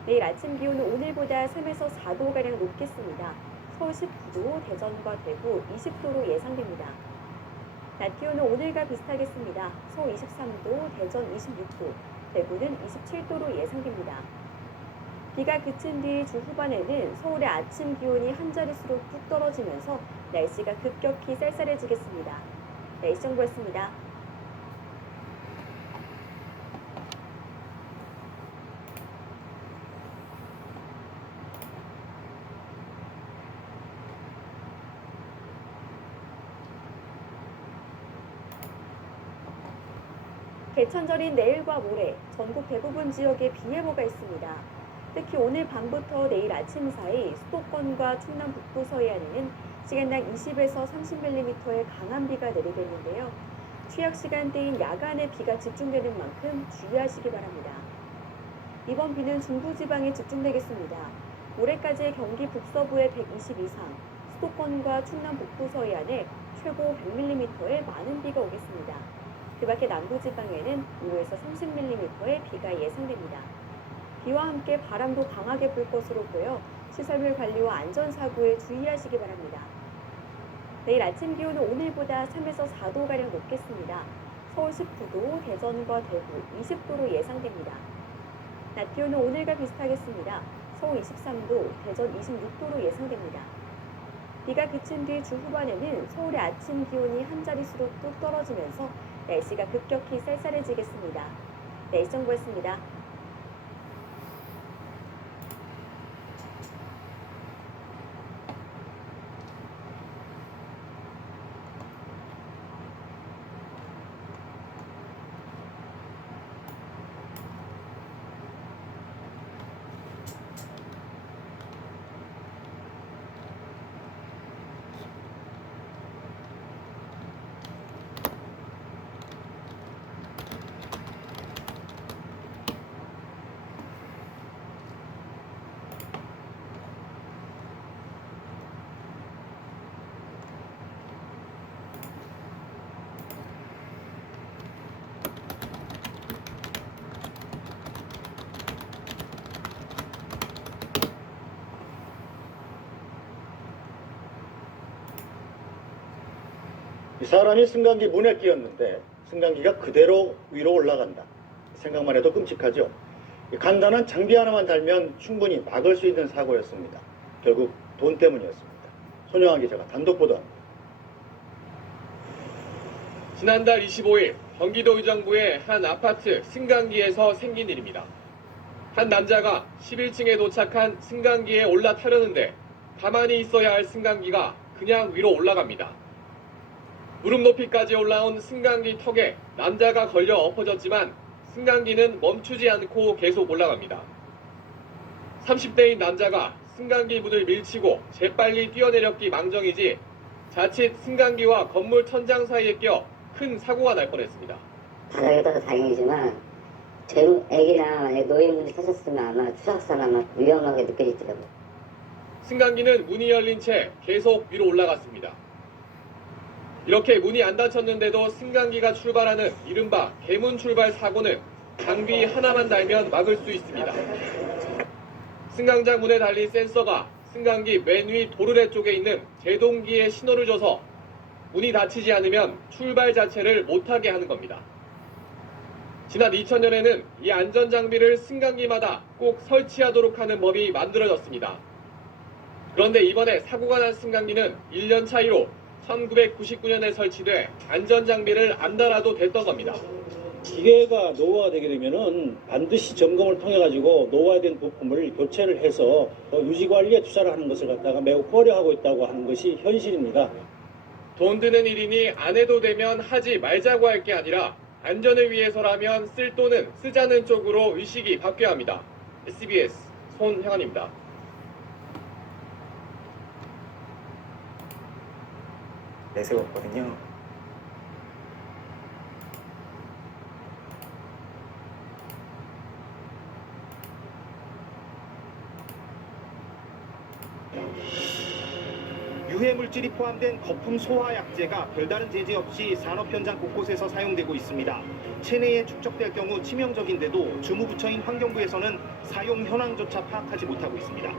내일 아침 기온은 오늘보다 3에서 4도가량 높겠습니다. 서울 19도, 대전과 대구 20도로 예상됩니다. 낮 기온은 오늘과 비슷하겠습니다. 서울 23도, 대전 26도, 대구는 27도로 예상됩니다. 비가 그친 뒤 주 후반에는 서울의 아침 기온이 한 자릿수로 뚝 떨어지면서 날씨가 급격히 쌀쌀해지겠습니다. 날씨 정보였습니다. 개천절인 내일과 모레 전국 대부분 지역에 비 예보가 있습니다. 특히 오늘 밤부터 내일 아침 사이 수도권과 충남 북부 서해안에는 시간당 20에서 30mm의 강한 비가 내리겠는데요. 취약 시간대인 야간에 비가 집중되는 만큼 주의하시기 바랍니다. 이번 비는 중부지방에 집중되겠습니다. 모레까지 경기 북서부에 120 이상, 수도권과 충남 북부 서해안에 최고 100mm의 많은 비가 오겠습니다. 그 밖에 남부지방에는 5에서 30mm의 비가 예상됩니다. 비와 함께 바람도 강하게 불 것으로 보여 시설물 관리와 안전사고에 주의하시기 바랍니다. 내일 아침 기온은 오늘보다 3에서 4도가량 높겠습니다. 서울 19도, 대전과 대구 20도로 예상됩니다. 낮 기온은 오늘과 비슷하겠습니다. 서울 23도, 대전 26도로 예상됩니다. 비가 그친 뒤 주 후반에는 서울의 아침 기온이 한 자릿수로 뚝 떨어지면서 날씨가 급격히 쌀쌀해지겠습니다. 날씨 정보였습니다. 이 사람이 승강기 문에 끼었는데 승강기가 그대로 위로 올라간다. 생각만 해도 끔찍하죠. 간단한 장비 하나만 달면 충분히 막을 수 있는 사고였습니다. 결국 돈 때문이었습니다. 손영환 기자가 단독 보도합니다. 지난달 25일 경기도 의정부의 한 아파트 승강기에서 생긴 일입니다. 한 남자가 11층에 도착한 승강기에 올라타려는데 가만히 있어야 할 승강기가 그냥 위로 올라갑니다. 무릎 높이까지 올라온 승강기 턱에 남자가 걸려 엎어졌지만 승강기는 멈추지 않고 계속 올라갑니다. 30대인 남자가 승강기 문을 밀치고 재빨리 뛰어내렸기 망정이지 자칫 승강기와 건물 천장 사이에 껴 큰 사고가 날 뻔했습니다. 바닥에 떠서 다행이지만 애기나 만약에 노인분이 타셨으면 아마 추락사나 아마 위험하게 느껴지더라고요. 승강기는 문이 열린 채 계속 위로 올라갔습니다. 이렇게 문이 안 닫혔는데도 승강기가 출발하는 이른바 개문 출발 사고는 장비 하나만 달면 막을 수 있습니다. 승강장 문에 달린 센서가 승강기 맨 위 도르래 쪽에 있는 제동기에 신호를 줘서 문이 닫히지 않으면 출발 자체를 못하게 하는 겁니다. 지난 2000년에는 이 안전장비를 승강기마다 꼭 설치하도록 하는 법이 만들어졌습니다. 그런데 이번에 사고가 난 승강기는 1년 차이로 1999년에 설치돼 안전장비를 안 달아도 됐던 겁니다. 기계가 노후화가 되게 되면은 반드시 점검을 통해 가지고 노후화된 부품을 교체를 해서 유지 관리에 투자를 하는 것을 갖다가 매우 고려하고 있다고 하는 것이 현실입니다. 돈 드는 일이니 안 해도 되면 하지 말자고 할 게 아니라 안전을 위해서라면 쓸 돈은 쓰자는 쪽으로 의식이 바뀌어야 합니다. SBS 손형환입니다. 내세웠거든요. 물질이 포함된 거품 소화약제가 별다른 제재 없이 산업 현장 곳곳에서 사용되고 있습니다. 체내에 축적될 경우 치명적인데도 주무부처인 환경부에서는 사용 현황조차 파악하지 못하고 있습니다.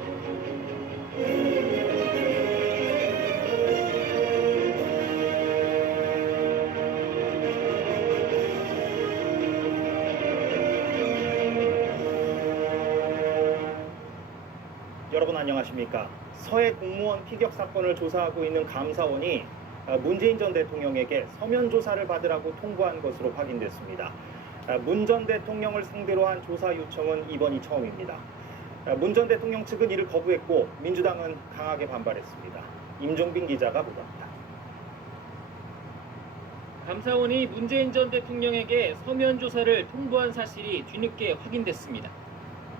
여러분 안녕하십니까? 서해 공무원 피격 사건을 조사하고 있는 감사원이 문재인 전 대통령에게 서면 조사를 받으라고 통보한 것으로 확인됐습니다. 문 전 대통령을 상대로 한 조사 요청은 이번이 처음입니다. 문 전 대통령 측은 이를 거부했고 민주당은 강하게 반발했습니다. 임종빈 기자가 보도합니다. 감사원이 문재인 전 대통령에게 서면 조사를 통보한 사실이 뒤늦게 확인됐습니다.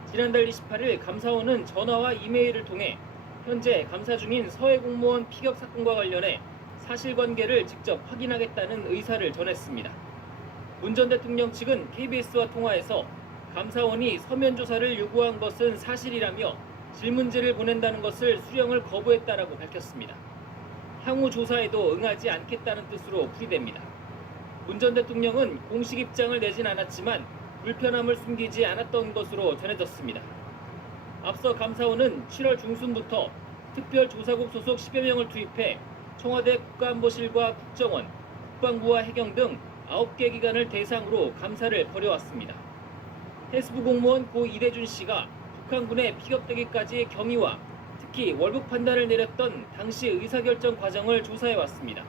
지난달 28일 감사원은 전화와 이메일을 통해 현재 감사 중인 서해 공무원 피격 사건과 관련해 사실관계를 직접 확인하겠다는 의사를 전했습니다. 문 전 대통령 측은 KBS와 통화에서 감사원이 서면 조사를 요구한 것은 사실이라며 질문지를 보낸다는 것을 수령을 거부했다라고 밝혔습니다. 향후 조사에도 응하지 않겠다는 뜻으로 풀이됩니다. 문 전 대통령은 공식 입장을 내진 않았지만 불편함을 숨기지 않았던 것으로 전해졌습니다. 앞서 감사원은 7월 중순부터 특별조사국 소속 10여 명을 투입해 청와대 국가안보실과 국정원, 국방부와 해경 등 9개 기관을 대상으로 감사를 벌여왔습니다. 해수부 공무원 고 이대준 씨가 북한군에 피격되기까지의 경위와 특히 월북 판단을 내렸던 당시 의사결정 과정을 조사해왔습니다.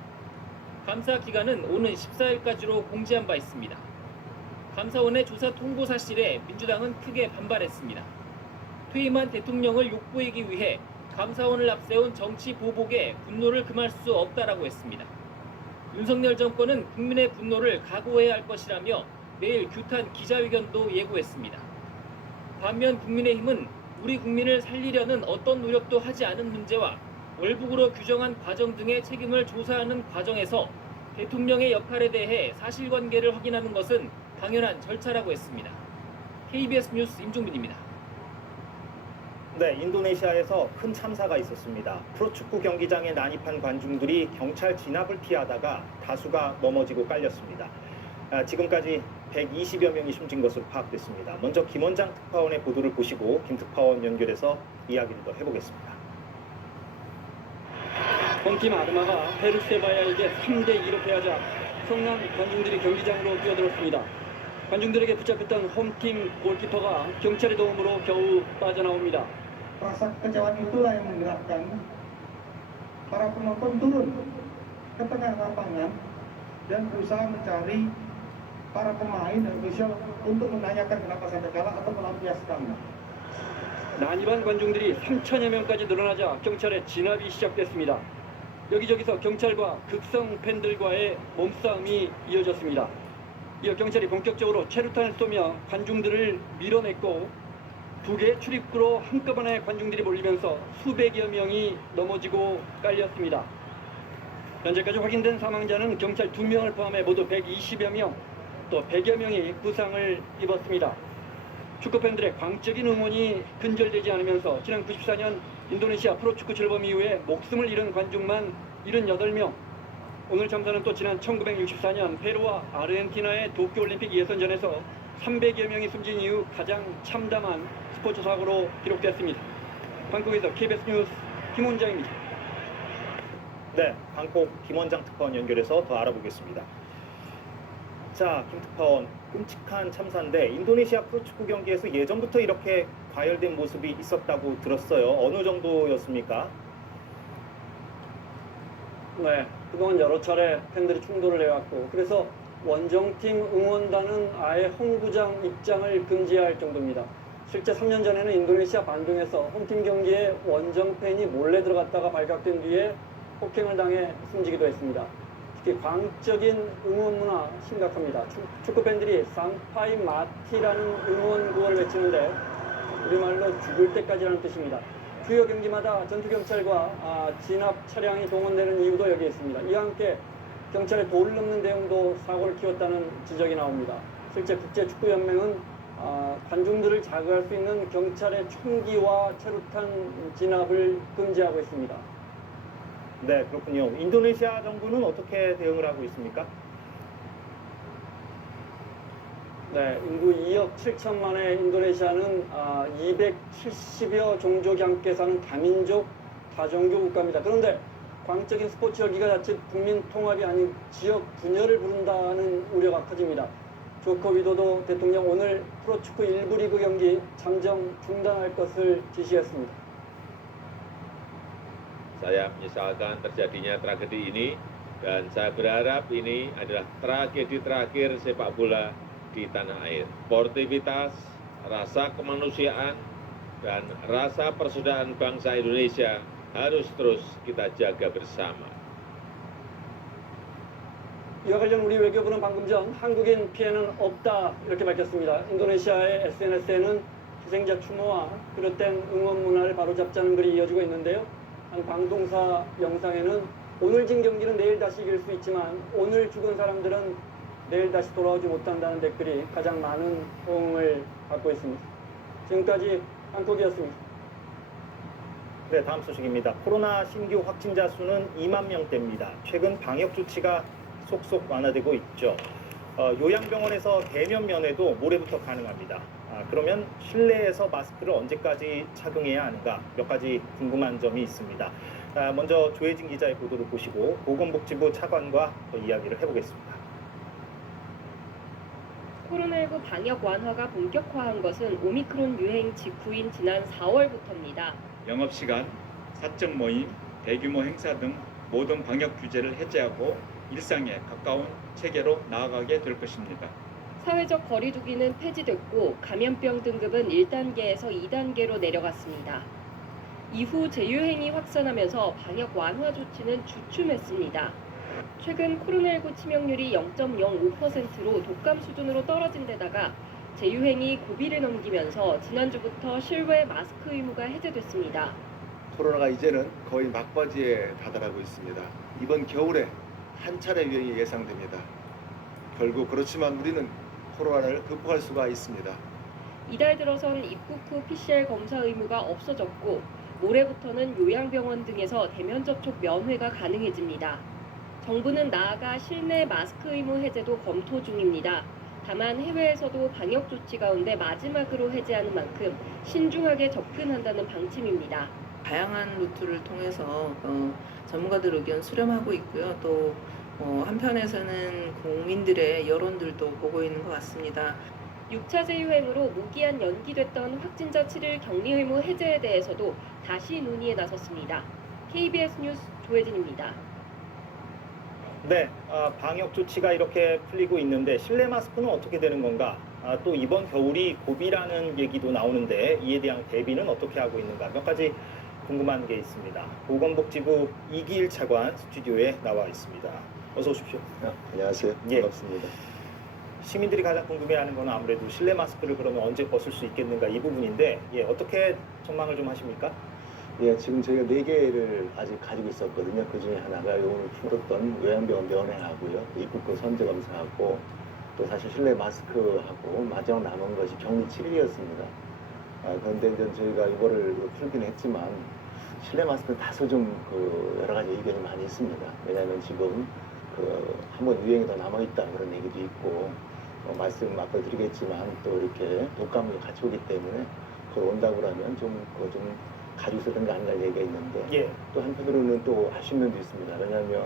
감사 기간은 오는 14일까지로 공지한 바 있습니다. 감사원의 조사 통보 사실에 민주당은 크게 반발했습니다. 퇴임한 대통령을 욕보이기 위해 감사원을 앞세운 정치 보복에 분노를 금할 수 없다라고 했습니다. 윤석열 정권은 국민의 분노를 각오해야 할 것이라며 내일 규탄 기자회견도 예고했습니다. 반면 국민의힘은 우리 국민을 살리려는 어떤 노력도 하지 않은 문제와 월북으로 규정한 과정 등의 책임을 조사하는 과정에서 대통령의 역할에 대해 사실관계를 확인하는 것은 당연한 절차라고 했습니다. KBS 뉴스 임종빈입니다. 네, 인도네시아에서 큰 참사가 있었습니다. 프로축구 경기장에 난입한 관중들이 경찰 진압을 피하다가 다수가 넘어지고 깔렸습니다. 지금까지 120여 명이 숨진 것으로 파악됐습니다. 먼저 김원장 특파원의 보도를 보시고 김 특파원 연결해서 이야기를 더 해보겠습니다. 홈팀 아르마가 페르세바야에게 3대2로 패하자 성남 관중들이 경기장으로 뛰어들었습니다. 관중들에게 붙잡혔던 홈팀 골키퍼가 경찰의 도움으로 겨우 빠져나옵니다. Rasa kekecewaan itulah yang menggerakkan para penonton turun ke tengah lapangan dan berusaha mencari para pemain dan ofisial untuk menanyakan kenapa sampai kalah atau melampiaskannya. 난입한 관중들이 3천여 명까지 늘어나자 경찰의 진압이 시작됐습니다. 여기저기서 경찰과 극성 팬들과의 몸싸움이 이어졌습니다. 이어 경찰이 본격적으로 체류탄을 쏘며 관중들을 밀어냈고 2개의 출입구로 한꺼번에 관중들이 몰리면서 수백여 명이 넘어지고 깔렸습니다. 현재까지 확인된 사망자는 경찰 2명을 포함해 모두 120여 명, 또 100여 명이 부상을 입었습니다. 축구팬들의 광적인 응원이 근절되지 않으면서 지난 94년 인도네시아 프로축구 출범 이후에 목숨을 잃은 관중만 78명, 오늘 참사는 또 지난 1964년 페루와 아르헨티나의 도쿄올림픽 예선전에서 300여 명이 숨진 이후 가장 참담한 스포츠 사고로 기록됐습니다. 방콕에서 KBS 뉴스 김원장입니다. 네, 방콕 김원장 특파원 연결해서 더 알아보겠습니다. 자, 김 특파원, 끔찍한 참사인데 인도네시아 프로축구 경기에서 예전부터 이렇게 과열된 모습이 있었다고 들었어요. 어느 정도였습니까? 네, 그동안 여러 차례 팬들이 충돌을 해왔고 그래서 원정팀 응원단은 아예 홈구장 입장을 금지할 정도입니다. 실제 3년 전에는 인도네시아 반둥에서 홈팀 경기에 원정팬이 몰래 들어갔다가 발각된 뒤에 폭행을 당해 숨지기도 했습니다. 특히 광적인 응원 문화 심각합니다. 축구팬들이 삼파이 마티라는 응원 구호를 외치는데 우리말로 죽을 때까지라는 뜻입니다. 주요 경기마다 전투경찰과 진압 차량이 동원되는 이유도 여기에 있습니다. 이와 함께 경찰의 도를 넘는 대응도 사고를 키웠다는 지적이 나옵니다. 실제 국제축구연맹은 관중들을 자극할 수 있는 경찰의 총기와 체루탄 진압을 금지하고 있습니다. 네, 그렇군요. 인도네시아 정부는 어떻게 대응을 하고 있습니까? 네, 인구 2억 7천만의 인도네시아는 270여 종족이 함께 사는 다민족, 다종교 국가입니다. 그런데 광적인 스포츠 열기가 자칫 국민 통합이 아닌 지역 분열을 부른다는 우려가 커집니다. 조코 위도도 대통령 오늘 프로축구 1부 리그 경기 잠정 중단할 것을 지시했습니다. Saya menyesalkan terjadinya tragedi ini dan saya berharap ini adalah tragedi terakhir sepak bola di tanah air. Sportivitas, rasa kemanusiaan, dan rasa persaudaraan bangsa Indonesia harus terus kita jaga bersama. 이와 관련 우리 외교부는 방금 전 한국인 피해는 없다 이렇게 밝혔습니다. 인도네시아의 SNS에는 희생자 추모와 비롯된 응원 문화를 바로잡자는 글이 이어지고 있는데요. 한 방송사 영상에는 오늘 진 경기는 내일 다시 이길 수 있지만 오늘 죽은 사람들은 내일 다시 돌아오지 못한다는 댓글이 가장 많은 호응을 받고 있습니다. 지금까지 한국이었습니다. 네, 다음 소식입니다. 코로나 신규 확진자 수는 2만 명대입니다. 최근 방역 조치가 속속 완화되고 있죠. 요양병원에서 대면 면회도 모레부터 가능합니다. 그러면 실내에서 마스크를 언제까지 착용해야 하는가 몇 가지 궁금한 점이 있습니다. 먼저 조혜진 기자의 보도를 보시고 보건복지부 차관과 이야기를 해보겠습니다. 코로나19 방역 완화가 본격화한 것은 오미크론 유행 직후인 지난 4월부터입니다. 영업시간, 사적 모임, 대규모 행사 등 모든 방역 규제를 해제하고 일상에 가까운 체계로 나아가게 될 것입니다. 사회적 거리두기는 폐지됐고 감염병 등급은 1단계에서 2단계로 내려갔습니다. 이후 재유행이 확산하면서 방역 완화 조치는 주춤했습니다. 최근 코로나19 치명률이 0.05%로 독감 수준으로 떨어진 데다가 재유행이 고비를 넘기면서 지난주부터 실외 마스크 의무가 해제됐습니다. 코로나가 이제는 거의 막바지에 다다르고 있습니다. 이번 겨울에 한 차례 유행이 예상됩니다. 결국 그렇지만 우리는 코로나를 극복할 수가 있습니다. 이달 들어선 입국 후 PCR 검사 의무가 없어졌고 모레부터는 요양병원 등에서 대면 접촉 면회가 가능해집니다. 정부는 나아가 실내 마스크 의무 해제도 검토 중입니다. 다만 해외에서도 방역 조치 가운데 마지막으로 해제하는 만큼 신중하게 접근한다는 방침입니다. 다양한 루트를 통해서 전문가들 의견 수렴하고 있고요. 또 한편에서는 국민들의 여론들도 보고 있는 것 같습니다. 6차 재유행으로 무기한 연기됐던 확진자 7일 격리 의무 해제에 대해서도 다시 논의에 나섰습니다. KBS 뉴스 조혜진입니다. 네, 방역 조치가 이렇게 풀리고 있는데 실내 마스크는 어떻게 되는 건가? 또 이번 겨울이 고비라는 얘기도 나오는데 이에 대한 대비는 어떻게 하고 있는가? 몇 가지 궁금한 게 있습니다. 보건복지부 이기일 차관 스튜디오에 나와 있습니다. 어서 오십시오. 안녕하세요. 반갑습니다. 시민들이 가장 궁금해하는 건 아무래도 실내 마스크를 그러면 언제 벗을 수 있겠는가 이 부분인데 어떻게 전망을 좀 하십니까? 예, 지금 저희가 4개를 아직 가지고 있었거든요. 그 중에 하나가 오늘 풀었던 요양병원 면회하고요. 입국권 선제 검사하고 또 사실 실내 마스크하고 마지막 남은 것이 격리 7일이었습니다. 그런데 이제 저희가 이거를 풀긴 했지만 실내 마스크는 다소 좀 여러 가지 의견이 많이 있습니다. 왜냐하면 지금 한번 유행이 더 남아있다 그런 얘기도 있고 말씀 아까 드리겠지만 또 이렇게 독감도 같이 오기 때문에 그걸 온다고 하면 그거 좀 가지고 있었던 게 아닌가 얘기가 있는데 또 한편으로는 또 아쉬운 면도 있습니다. 왜냐하면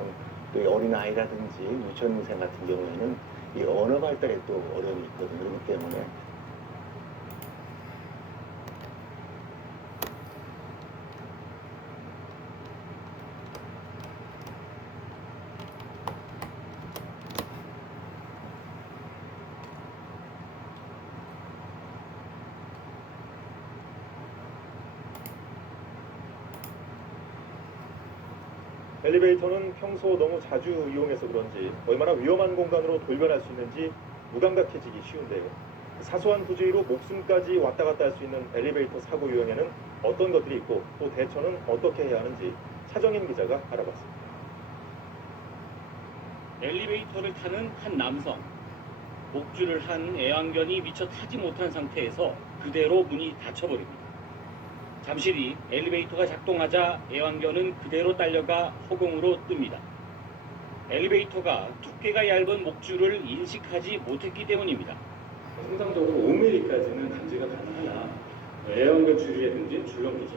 또 어린아이라든지 유치원생 같은 경우에는 이 언어 발달에 또 어려움이 있거든요. 그렇기 때문에 엘리베이터는 평소 너무 자주 이용해서 그런지 얼마나 위험한 공간으로 돌변할 수 있는지 무감각해지기 쉬운데요. 사소한 부주의로 목숨까지 왔다 갔다 할 수 있는 엘리베이터 사고 유형에는 어떤 것들이 있고 또 대처는 어떻게 해야 하는지 차정인 기자가 알아봤습니다. 엘리베이터를 타는 한 남성. 목줄을 한 애완견이 미처 타지 못한 상태에서 그대로 문이 닫혀버립니다. 잠시 뒤 엘리베이터가 작동하자 애완견은 그대로 딸려가 허공으로 뜹니다. 엘리베이터가 두께가 얇은 목줄을 인식하지 못했기 때문입니다. 통상적으로 5mm까지는 감지가 가능하나 애완견 줄이라든지 줄넘기죠.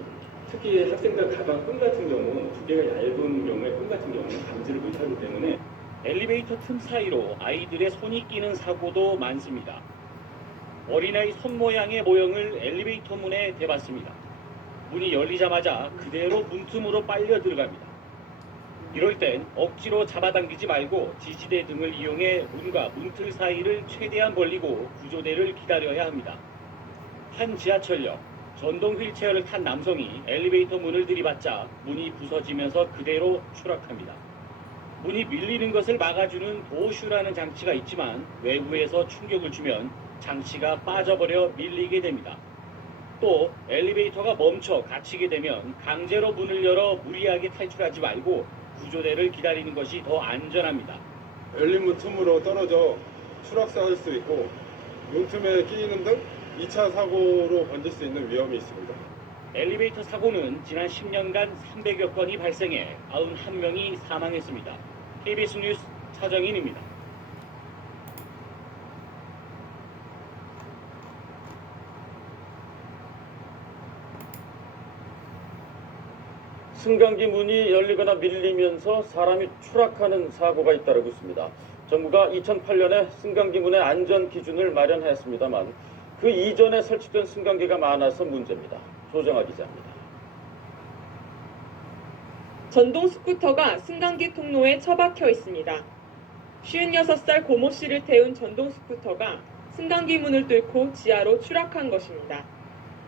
특히 학생들 가방 끈 같은 경우 두께가 얇은 경우에 끈 같은 경우는 감지를 못하기 때문에 엘리베이터 틈 사이로 아이들의 손이 끼는 사고도 많습니다. 어린아이 손 모양의 모형을 엘리베이터 문에 대봤습니다. 문이 열리자마자 그대로 문틈으로 빨려 들어갑니다. 이럴 땐 억지로 잡아당기지 말고 지지대 등을 이용해 문과 문틀 사이를 최대한 벌리고 구조대를 기다려야 합니다. 한 지하철역, 전동 휠체어를 탄 남성이 엘리베이터 문을 들이받자 문이 부서지면서 그대로 추락합니다. 문이 밀리는 것을 막아주는 도어슈라는 장치가 있지만 외부에서 충격을 주면 장치가 빠져버려 밀리게 됩니다. 또 엘리베이터가 멈춰 갇히게 되면 강제로 문을 열어 무리하게 탈출하지 말고 구조대를 기다리는 것이 더 안전합니다. 열린 문 틈으로 떨어져 추락사할 수 있고 문틈에 끼이는 등 2차 사고로 번질 수 있는 위험이 있습니다. 엘리베이터 사고는 지난 10년간 300여 건이 발생해 91명이 사망했습니다. KBS 뉴스 차정인입니다. 승강기 문이 열리거나 밀리면서 사람이 추락하는 사고가 잇따르고 있습니다. 정부가 2008년에 승강기 문의 안전 기준을 마련했습니다만 그 이전에 설치된 승강기가 많아서 문제입니다. 조정아 기자입니다. 전동 스쿠터가 승강기 통로에 처박혀 있습니다. 56살 고모 씨를 태운 전동 스쿠터가 승강기 문을 뚫고 지하로 추락한 것입니다.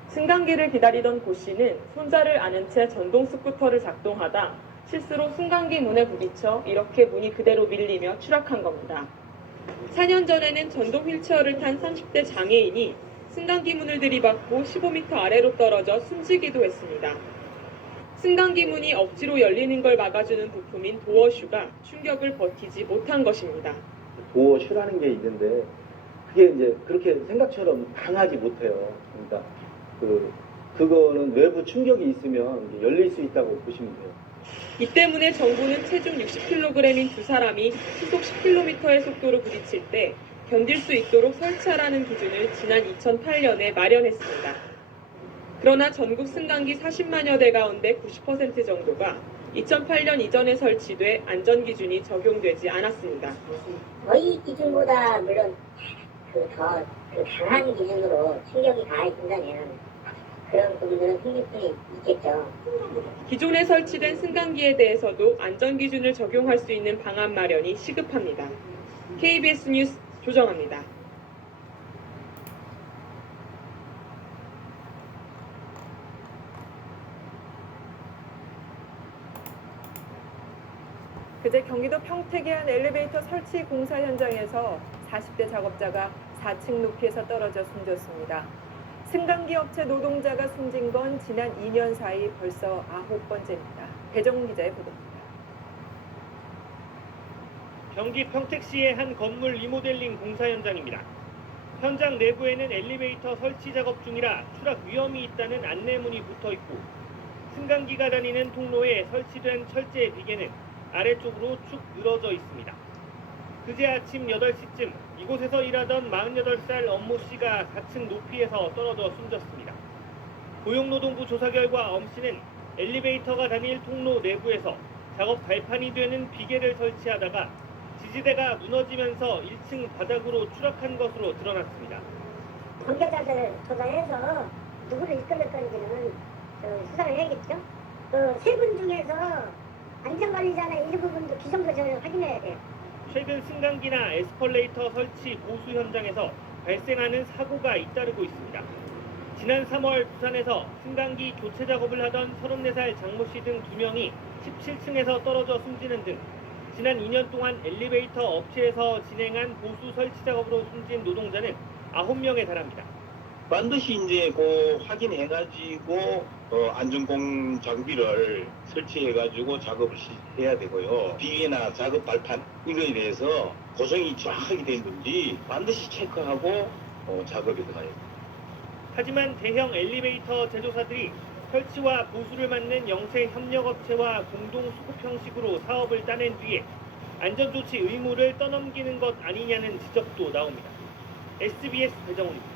승강기를 기다리던 고 씨는 손자를 안은 채 전동 스쿠터를 작동하다 실수로 승강기 문에 부딪혀 이렇게 문이 그대로 밀리며 추락한 겁니다. 4년 전에는 전동 휠체어를 탄 30대 장애인이 승강기 문을 들이받고 15m 아래로 떨어져 숨지기도 했습니다. 승강기 문이 억지로 열리는 걸 막아주는 부품인 도어슈가 충격을 버티지 못한 것입니다. 도어슈라는 게 있는데 그게 이제 그렇게 생각처럼 강하지 못해요. 그러니까 그거는 외부 충격이 있으면 열릴 수 있다고 보시면 돼요. 이 때문에 정부는 체중 60kg인 두 사람이 시속 10km의 속도로 부딪힐 때 견딜 수 있도록 설치하라는 기준을 지난 2008년에 마련했습니다. 그러나 전국 승강기 40만여 대 가운데 90% 정도가 2008년 이전에 설치돼 안전기준이 적용되지 않았습니다. 거의 기준보다 물론 더 강한 기준으로 충격이 가해진다면 그런 부분들은 생길 수 있겠죠. 기존에 설치된 승강기에 대해서도 안전기준을 적용할 수 있는 방안 마련이 시급합니다. KBS 뉴스 조정아입니다. 그제 경기도 평택의 한 엘리베이터 설치 공사 현장에서 40대 작업자가 4층 높이에서 떨어져 숨졌습니다. 승강기 업체 노동자가 숨진 건 지난 2년 사이 벌써 9번째입니다. 배정훈 기자의 보도입니다. 경기 평택시의 한 건물 리모델링 공사 현장입니다. 현장 내부에는 엘리베이터 설치 작업 중이라 추락 위험이 있다는 안내문이 붙어 있고 승강기가 다니는 통로에 설치된 철제 비계는 아래쪽으로 축 늘어져 있습니다. 그제 아침 8시쯤 이곳에서 일하던 48살 엄모 씨가 4층 높이에서 떨어져 숨졌습니다. 고용노동부 조사 결과 엄 씨는 엘리베이터가 다닐 통로 내부에서 작업 발판이 되는 비계를 설치하다가 지지대가 무너지면서 1층 바닥으로 추락한 것으로 드러났습니다. 본격자들을 조사해서 누구를 이끌릴 건지는 수사를 해야겠죠. 세 분 중에서 안전관리자나 일부분도 기존부전을 확인해야 돼요. 최근 승강기나 에스컬레이터 설치 보수 현장에서 발생하는 사고가 잇따르고 있습니다. 지난 3월 부산에서 승강기 교체 작업을 하던 34살 장모 씨 등 2명이 17층에서 떨어져 숨지는 등 지난 2년 동안 엘리베이터 업체에서 진행한 보수 설치 작업으로 숨진 노동자는 9명에 달합니다. 반드시 이제 그 확인해가지고 안전공 장비를 설치해가지고 작업을 해야 되고요. 비계나 작업 발판 이거에 대해서 고정이 정확하게 된 건지 반드시 체크하고 작업에 들어가야 됩니다. 하지만 대형 엘리베이터 제조사들이 설치와 보수를 맡는 영세 협력업체와 공동 수급 형식으로 사업을 따낸 뒤에 안전조치 의무를 떠넘기는 것 아니냐는 지적도 나옵니다. SBS 배정훈입니다.